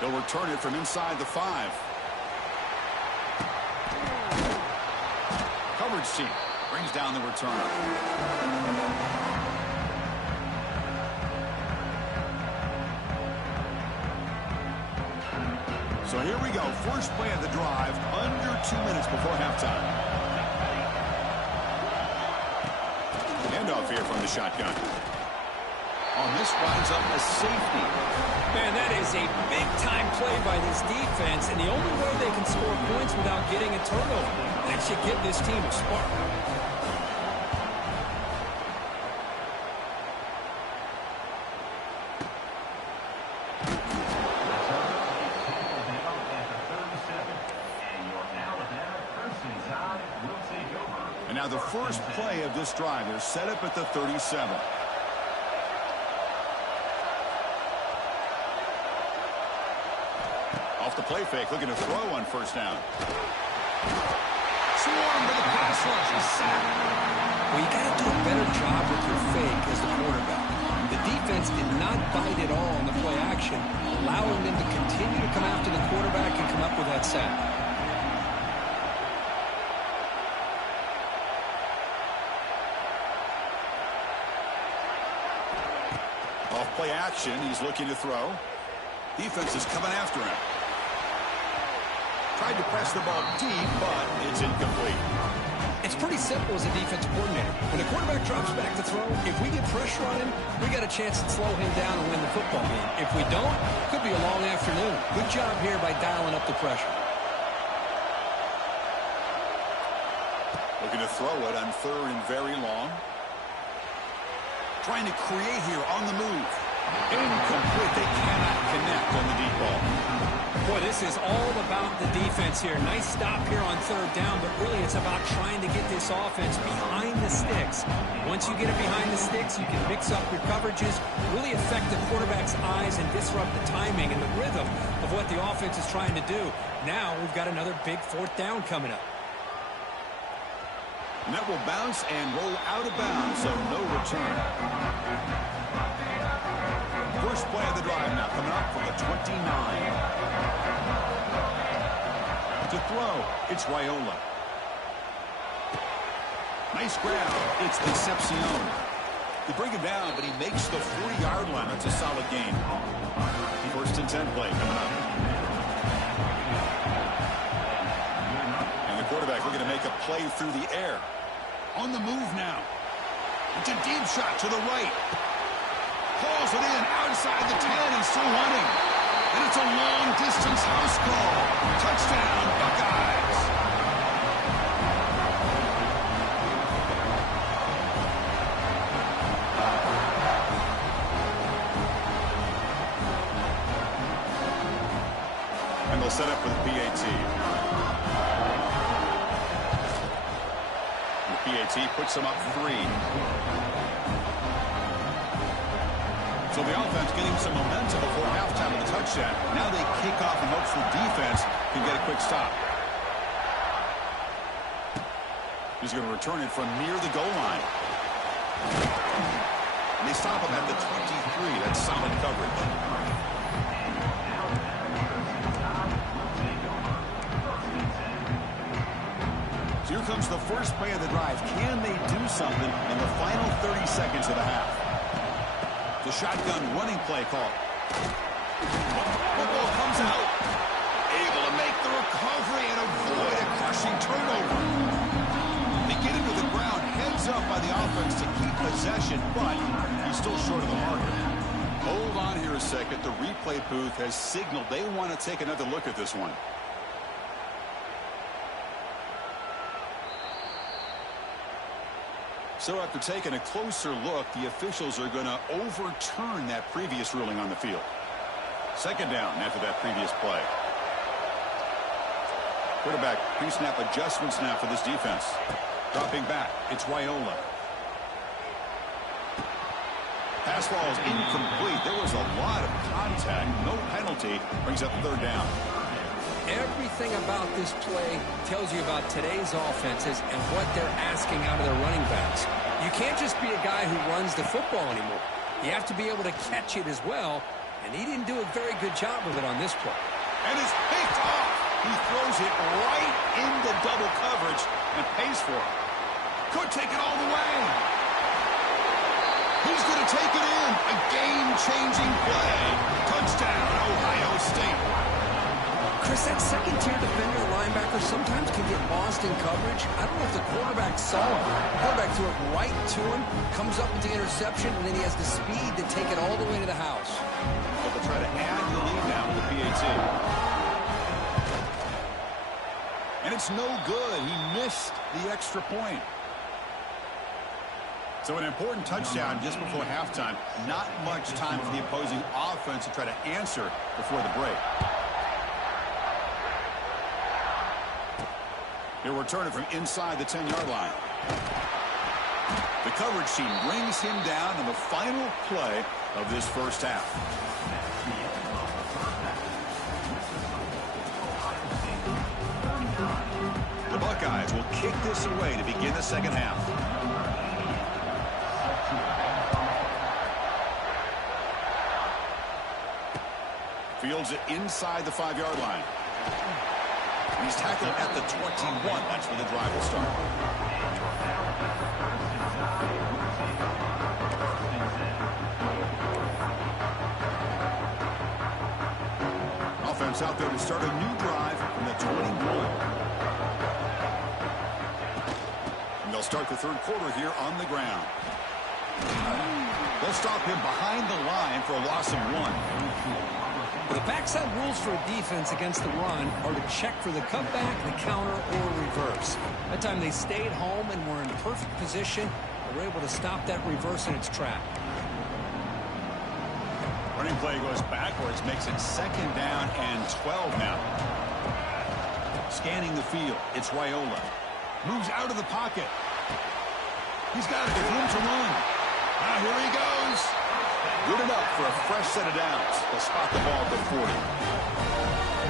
They'll return it from inside the 5. Coverage team brings down the returner. So here we go. First play of the drive, under 2 minutes before halftime. Handoff here from the shotgun. On this winds up a safety. Man, that is a big-time play by this defense, and the only way they can score points without getting a turnover. That should give this team a spark. And your Alabama Crimson Tide will take over Now the first play of this drive is set up at the 37. Off the play fake, looking to throw on first down. Swarm to the pass rush. He's sacked. Well, you got to do a better job with your fake as the quarterback. The defense did not bite at all on the play action, allowing them to continue to come after the quarterback and come up with that sack. Off play action, he's looking to throw. Defense is coming after him. Tried to press the ball deep, but it's incomplete. It's pretty simple as a defensive coordinator. When the quarterback drops back to throw, if we get pressure on him, we got a chance to slow him down and win the football game. If we don't, it could be a long afternoon. Good job here by dialing up the pressure. Looking to throw it on third and very long. Trying to create here on the move. Incomplete. They cannot connect on the deep ball. Boy, this is all about the defense here. Nice stop here on third down, but really it's about trying to get this offense behind the sticks. Once you get it behind the sticks, you can mix up your coverages, really affect the quarterback's eyes and disrupt the timing and the rhythm of what the offense is trying to do. Now we've got another big fourth down coming up. And that will bounce and roll out of bounds, so no return. First play of the drive now coming up from the 29. To throw, it's Raiola. Nice grab. It's Concepcion. They bring him down, but he makes the 40-yard line. That's a solid gain. First and 10 play coming up. And the quarterback looking to make a play through the air. On the move now. It's a deep shot to the right. Hauls it in outside the 10 and still running. And it's a long-distance house call. Touchdown, Buckeyes. And they'll set up with PAT. And the PAT puts them up 3. So the offense getting some momentum before halftime with a touchdown. Now they kick off in hopes the defense can get a quick stop. He's going to return it from near the goal line. And they stop him at the 23. That's solid coverage. So here comes the first play of the drive. Can they do something in the final 30 seconds of the half? The shotgun running play call. Football comes out. Able to make the recovery and avoid a crushing turnover. They get into the ground, heads up by the offense to keep possession, but he's still short of the marker. Hold on here a second. The replay booth has signaled they want to take another look at this one. So after taking a closer look, the officials are going to overturn that previous ruling on the field. Second down after that previous play. Quarterback pre-snap adjustments now for this defense. Dropping back, it's Raiola. Pass ball is incomplete. There was a lot of contact. No penalty. Brings up third down. Everything about this play tells you about today's offenses and what they're asking out of their running backs. You can't just be a guy who runs the football anymore. You have to be able to catch it as well, and he didn't do a very good job of it on this play. And it's picked off. He throws it right into double coverage and pays for it. Could take it all the way. He's going to take it in. A game-changing play. Touchdown, Ohio State. Chris, that second-tier defender linebacker sometimes can get lost in coverage. I don't know if the quarterback saw him. The quarterback threw it right to him, comes up with the interception, and then he has the speed to take it all the way to the house. But they'll try to add the lead now with the PAT. And it's no good. He missed the extra point. So an important touchdown just before halftime. Not much time for the opposing offense to try to answer before the break. He'll return it from inside the 10-yard line. The coverage team brings him down in the final play of this first half. The Buckeyes will kick this away to begin the second half. Fields it inside the 5-yard line. He's tackled at the 21. That's where the drive will start. Offense out there to start a new drive from the 21. And they'll start the third quarter here on the ground. They'll stop him behind the line for a loss of 1. The backside rules for a defense against the run are to check for the cutback, the counter, or reverse. That time they stayed home and were in perfect position. They were able to stop that reverse in its track. Running play goes backwards, makes it second down and 12 now. Scanning the field, it's Raiola. Moves out of the pocket. He's got it with room to run. Here he goes. Good enough for a fresh set of downs. They'll spot the ball at the 40.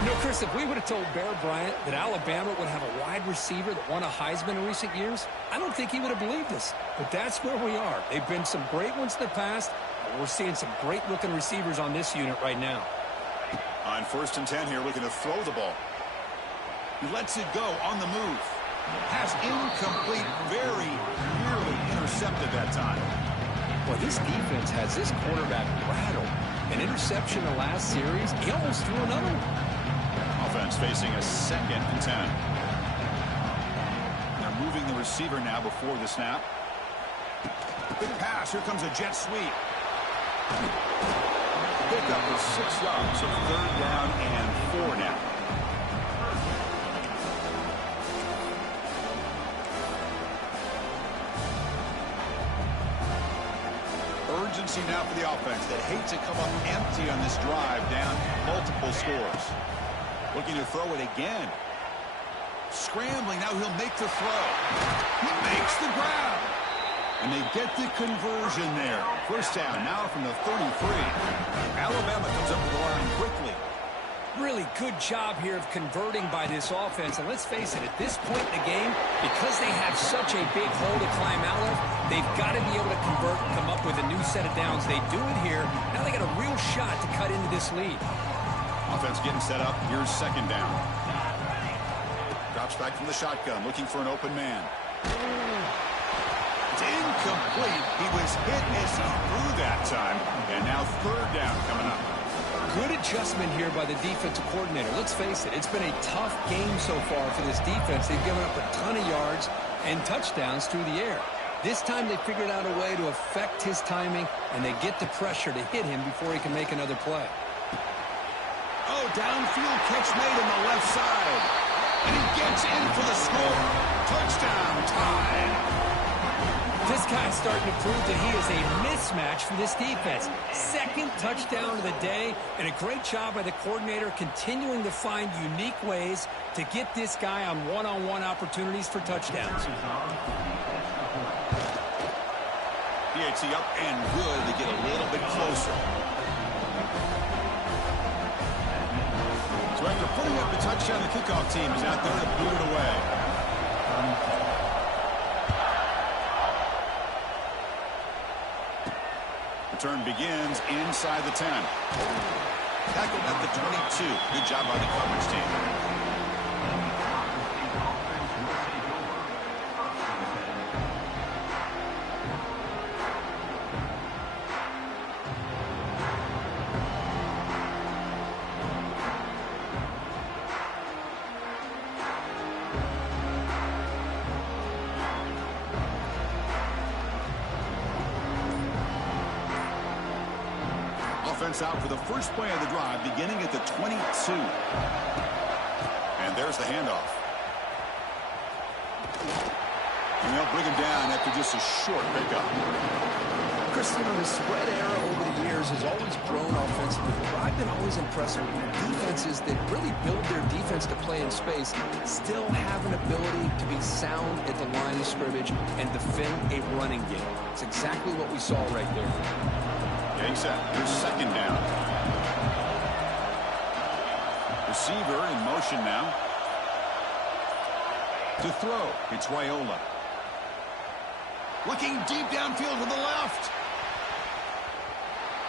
You know, Chris, if we would have told Bear Bryant that Alabama would have a wide receiver that won a Heisman in recent years, I don't think he would have believed us. But that's where we are. They've been some great ones in the past, and we're seeing some great-looking receivers on this unit right now. On 1st and 10 here, looking to throw the ball. He lets it go on the move. Pass incomplete, very nearly intercepted that time. Well, this defense has this quarterback rattled. An interception the last series, he almost threw another one. Offense facing a 2nd and 10. They're moving the receiver now before the snap. Big pass. Here comes a jet sweep. Pick up with 6 yards, so 3rd down and 4 now. Urgency now for the offense that hates to come up empty on this drive, down multiple scores. Looking to throw it again. Scrambling, now he'll make the throw. He makes the grab. And they get the conversion there. First down now from the 33. Alabama comes up to the line quickly. Really good job here of converting by this offense. And let's face it, at this point in the game, because they have such a big hole to climb out of, they've got to be able to convert and come up with a new set of downs. They do it here. Now they got a real shot to cut into this lead. Offense getting set up. Here's 2nd down. Drops back from the shotgun, looking for an open man. It's incomplete. He was hit as he threw that time. And now 3rd down coming up. Good adjustment here by the defensive coordinator. Let's face it, it's been a tough game so far for this defense. They've given up a ton of yards and touchdowns through the air. This time they figured out a way to affect his timing, and they get the pressure to hit him before he can make another play. Oh, downfield catch made on the left side. And he gets in for the score. Touchdown, tied. This guy's starting to prove that he is a mismatch for this defense. 2nd touchdown of the day, and a great job by the coordinator continuing to find unique ways to get this guy on one-on-one opportunities for touchdowns. PAT up and good to get a little bit closer. So after putting up the touchdown, the kickoff team is out there to boot it away. Return begins inside the 10. Tackled at the 22. Good job by the coverage team. Offense out for the first play of the drive, beginning at the 22. And there's the handoff. And they'll bring him down after just a short pickup. Chris, you know, the spread era over the years has always grown offensively. But I've been always impressed with defenses that really build their defense to play in space, still have an ability to be sound at the line of scrimmage and defend a running game. It's exactly what we saw right there. Getting set. Here's second down. Receiver in motion now. To throw, it's Raiola. Looking deep downfield to the left.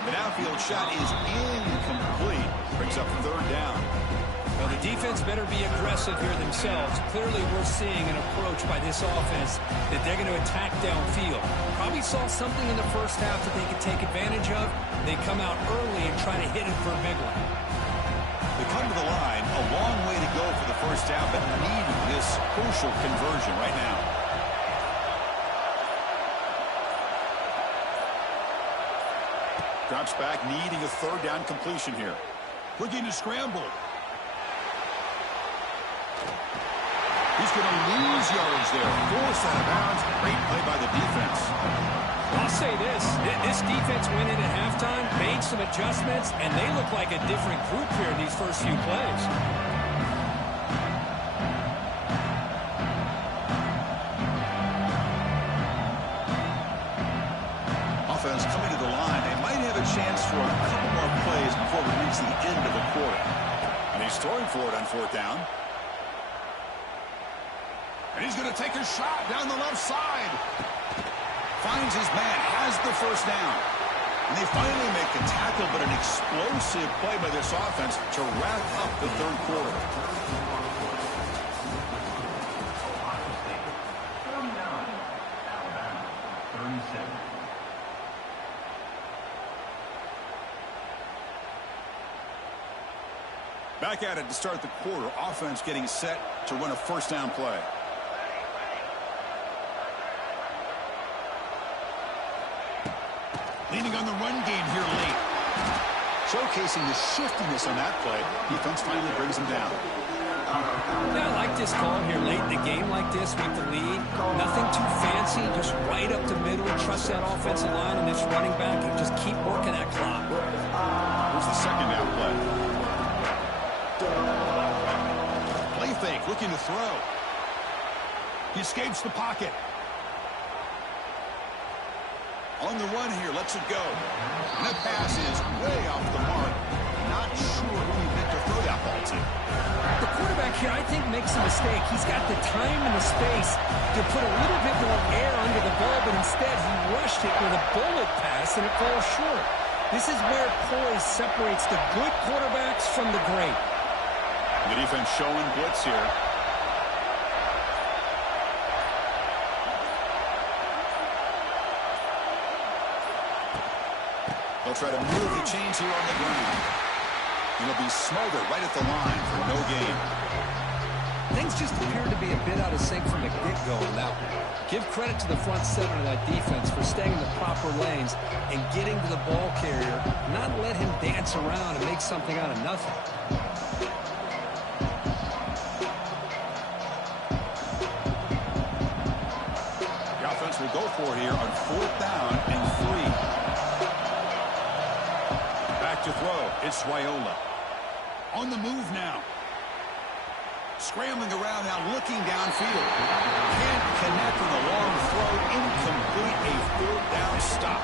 The downfield shot is incomplete. Brings up third down. Well, the defense better be aggressive here themselves. Clearly, we're seeing an approach by this offense that they're going to attack downfield. Probably saw something in the first half that they could take advantage of. They come out early and try to hit it for a big one. They come to the line, a long way to go for the first down, but need this crucial conversion right now. Drops back, needing a third down completion here. Looking to scramble. He's going to lose yards there. Forced out of bounds. Great play by the defense. I'll say this defense went in at halftime, made some adjustments, and they look like a different group here in these first few plays. Offense coming to the line. They might have a chance for a couple more plays before we reach the end of the quarter. And he's throwing for it on fourth down. And he's going to take a shot down the left side. Finds his man, has the first down. And they finally make the tackle, but an explosive play by this offense to wrap up the third quarter. Ohio State, 49. Alabama, 37. Back at it to start the quarter. Offense getting set to run a first down play. Leaning on the run game here late. Showcasing the shiftiness on that play. Defense finally brings him down. Yeah, I like this call here late in the game like this with the lead. Nothing too fancy, just right up the middle. Trust that offensive line and this running back and just keep working that clock. Here's the second down play. Play fake, looking to throw. He escapes the pocket. On the run here, lets it go. And that pass is way off the mark. Not sure who he meant to throw that ball to. The quarterback here, I think, makes a mistake. He's got the time and the space to put a little bit more air under the ball, but instead he rushed it with a bullet pass, and it falls short. This is where poise separates the good quarterbacks from the great. The defense showing blitz here. They'll try to move the chains here on the ground. It'll be smothered right at the line for no gain. Things just appear to be a bit out of sync from the get-go on that one. Give credit to the front seven of that defense for staying in the proper lanes and getting to the ball carrier, not let him dance around and make something out of nothing. The offense will go for it here on fourth down and 3. To throw, it's Raiola. On the move now. Scrambling around now, looking downfield. Can't connect with a long throw. Incomplete, a fourth down stop.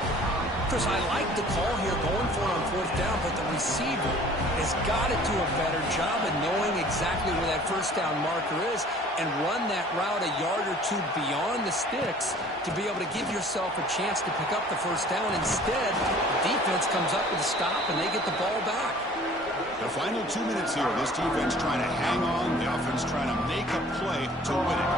Chris, I like the call here going for it on fourth down, but the receiver has got to do a better job of knowing exactly where that first down marker is and run that route a yard or two beyond the sticks to be able to give yourself a chance to pick up the first down. Instead, the defense comes up with a stop and they get the ball back. The final 2 minutes here, this defense trying to hang on, the offense trying to make a play to win it.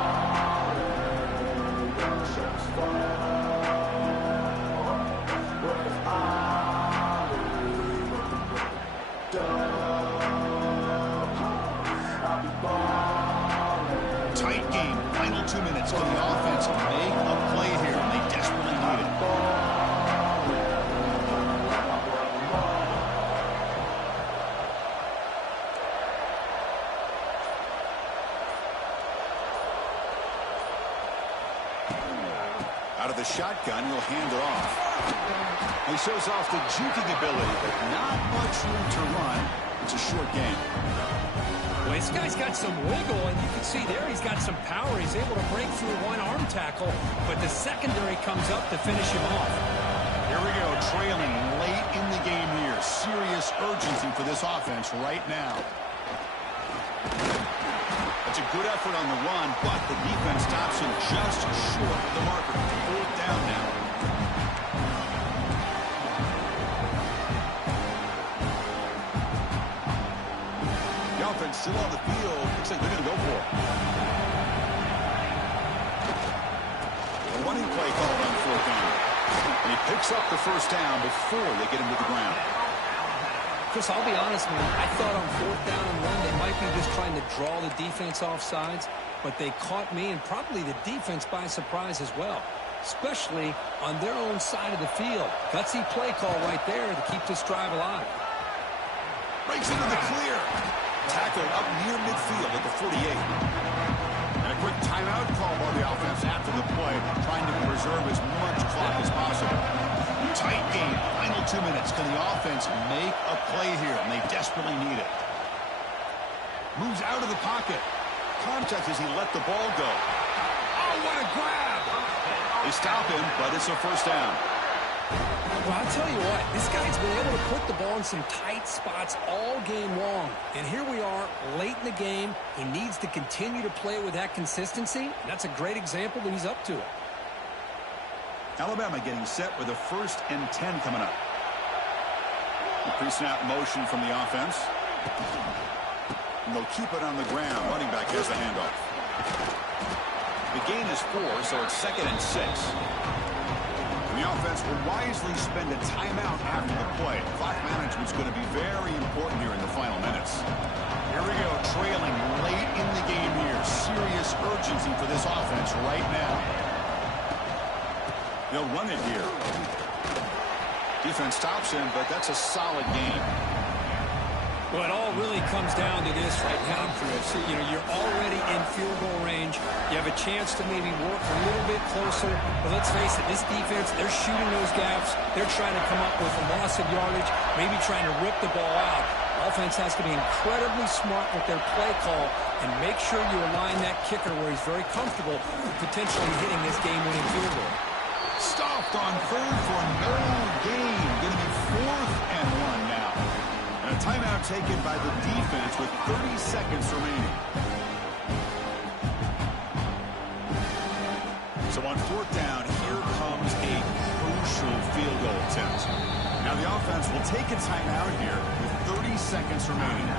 Tight game, final 2 minutes. Can the offense make a play here? And they desperately need it. Out of the shotgun. He'll hand it off. He shows off the juking ability, but not much room to run. It's a short game. Well, this guy's got some wiggle, and you can see there he's got some power. He's able to break through one arm tackle, but the secondary comes up to finish him off. Here we go, trailing late in the game here. Serious urgency for this offense right now. That's a good effort on the run, but the defense stops him just short of the marker. Fourth down now. The offense still on the field. Looks like they're going to go for it. A running play called on fourth down. And he picks up the first down before they get him to the ground. Chris, I'll be honest, man. I thought on fourth down and one, they might be just trying to draw the defense off sides, but they caught me and probably the defense by surprise as well, especially on their own side of the field. Gutsy play call right there to keep this drive alive. Breaks into the clear. Tackled up near midfield at the 48. And a quick timeout call by the offense after the play, trying to preserve as much clock as possible. Tight game. Final 2 minutes. Can the offense make a play here? And they desperately need it. Moves out of the pocket. Contact as he let the ball go. Oh, what a grab! They stop him, but it's a first down. Well, I'll tell you what, this guy's been able to put the ball in some tight spots all game long. And here we are, late in the game. He needs to continue to play with that consistency. And that's a great example that he's up to it. Alabama getting set with a 1st and 10 coming up. The pre-snap motion from the offense. And they'll keep it on the ground. Running back has the handoff. The gain is 4, so it's 2nd and 6. And the offense will wisely spend a timeout after the play. Clock management's going to be very important here in the final minutes. Here we go, trailing late in the game here. Serious urgency for this offense right now. They'll run it here. Defense stops him, but that's a solid game. Well, it all really comes down to this right now, Chris. You know, you're already in field goal range. You have a chance to maybe work a little bit closer. But let's face it, this defense, they're shooting those gaps. They're trying to come up with a loss of yardage, maybe trying to rip the ball out. Offense has to be incredibly smart with their play call and make sure you align that kicker where he's very comfortable with potentially hitting this game-winning field goal. Stopped on 3rd for no gain. Going to be 4th and 1 now. And a timeout taken by the defense with 30 seconds remaining. So on 4th down, here comes a crucial field goal attempt. Now the offense will take a timeout here with 30 seconds remaining.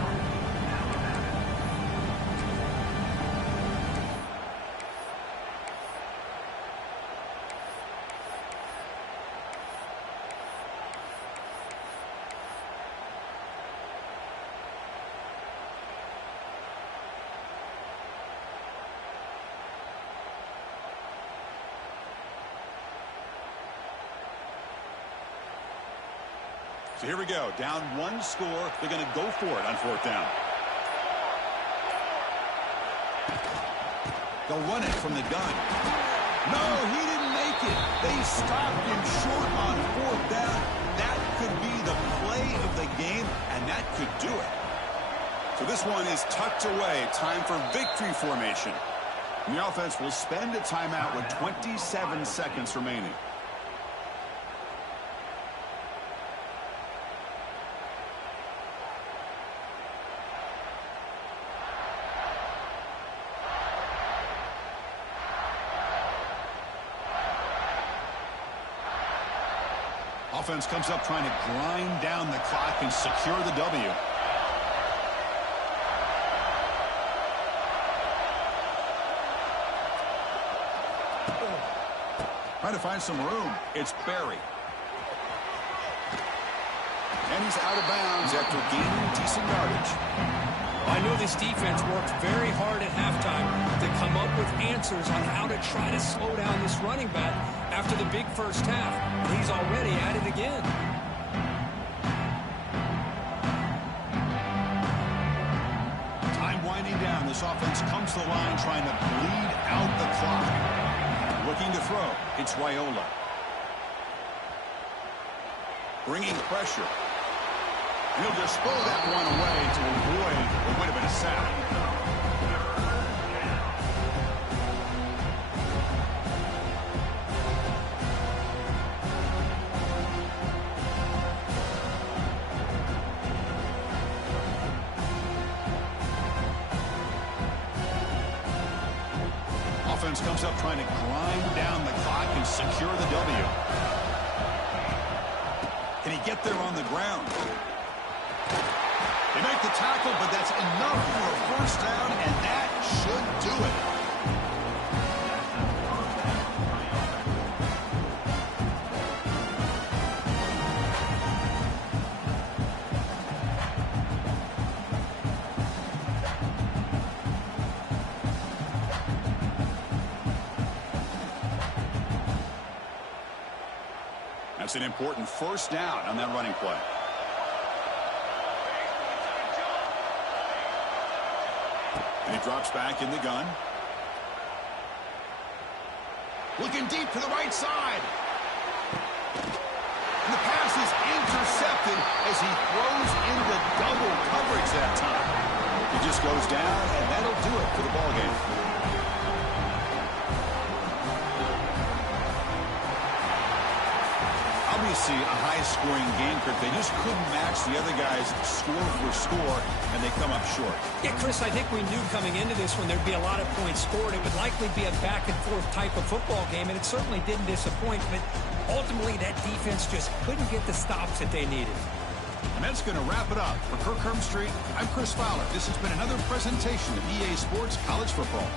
So here we go. Down 1 score. They're going to go for it on 4th down. They'll run it from the gun. No, he didn't make it. They stopped him short on 4th down. That could be the play of the game, and that could do it. So this one is tucked away. Time for victory formation. And the offense will spend a timeout with 27 seconds remaining. Offense comes up trying to grind down the clock and secure the W. Trying to find some room. It's Barry. And he's out of bounds after gaining decent yardage. I know this defense worked very hard at halftime to come up with answers on how to try to slow down this running back after the big first half. And he's already at it again. Time winding down. This offense comes to the line trying to bleed out the clock. Looking to throw. It's Raiola. Bringing pressure. And he'll just throw that one away to avoid what would have been a sack. Offense comes up trying to grind down the clock and secure the W. Can he get there on the ground? They make the tackle, but that's enough for a first down, and that should do it. That's an important first down on that running play. And he drops back in the gun. Looking deep to the right side. And the pass is intercepted as he throws into double coverage that time. He just goes down, and that'll do it for the ballgame. Obviously a high-scoring game, Kirk. They just couldn't match the other guys score for score, and they come up short. Yeah, Chris, I think we knew coming into this one there'd be a lot of points scored. It would likely be a back-and-forth type of football game, and it certainly didn't disappoint. But ultimately, that defense just couldn't get the stops that they needed. And that's going to wrap it up. For Kirk Herbstreit, I'm Chris Fowler. This has been another presentation of EA Sports College Football.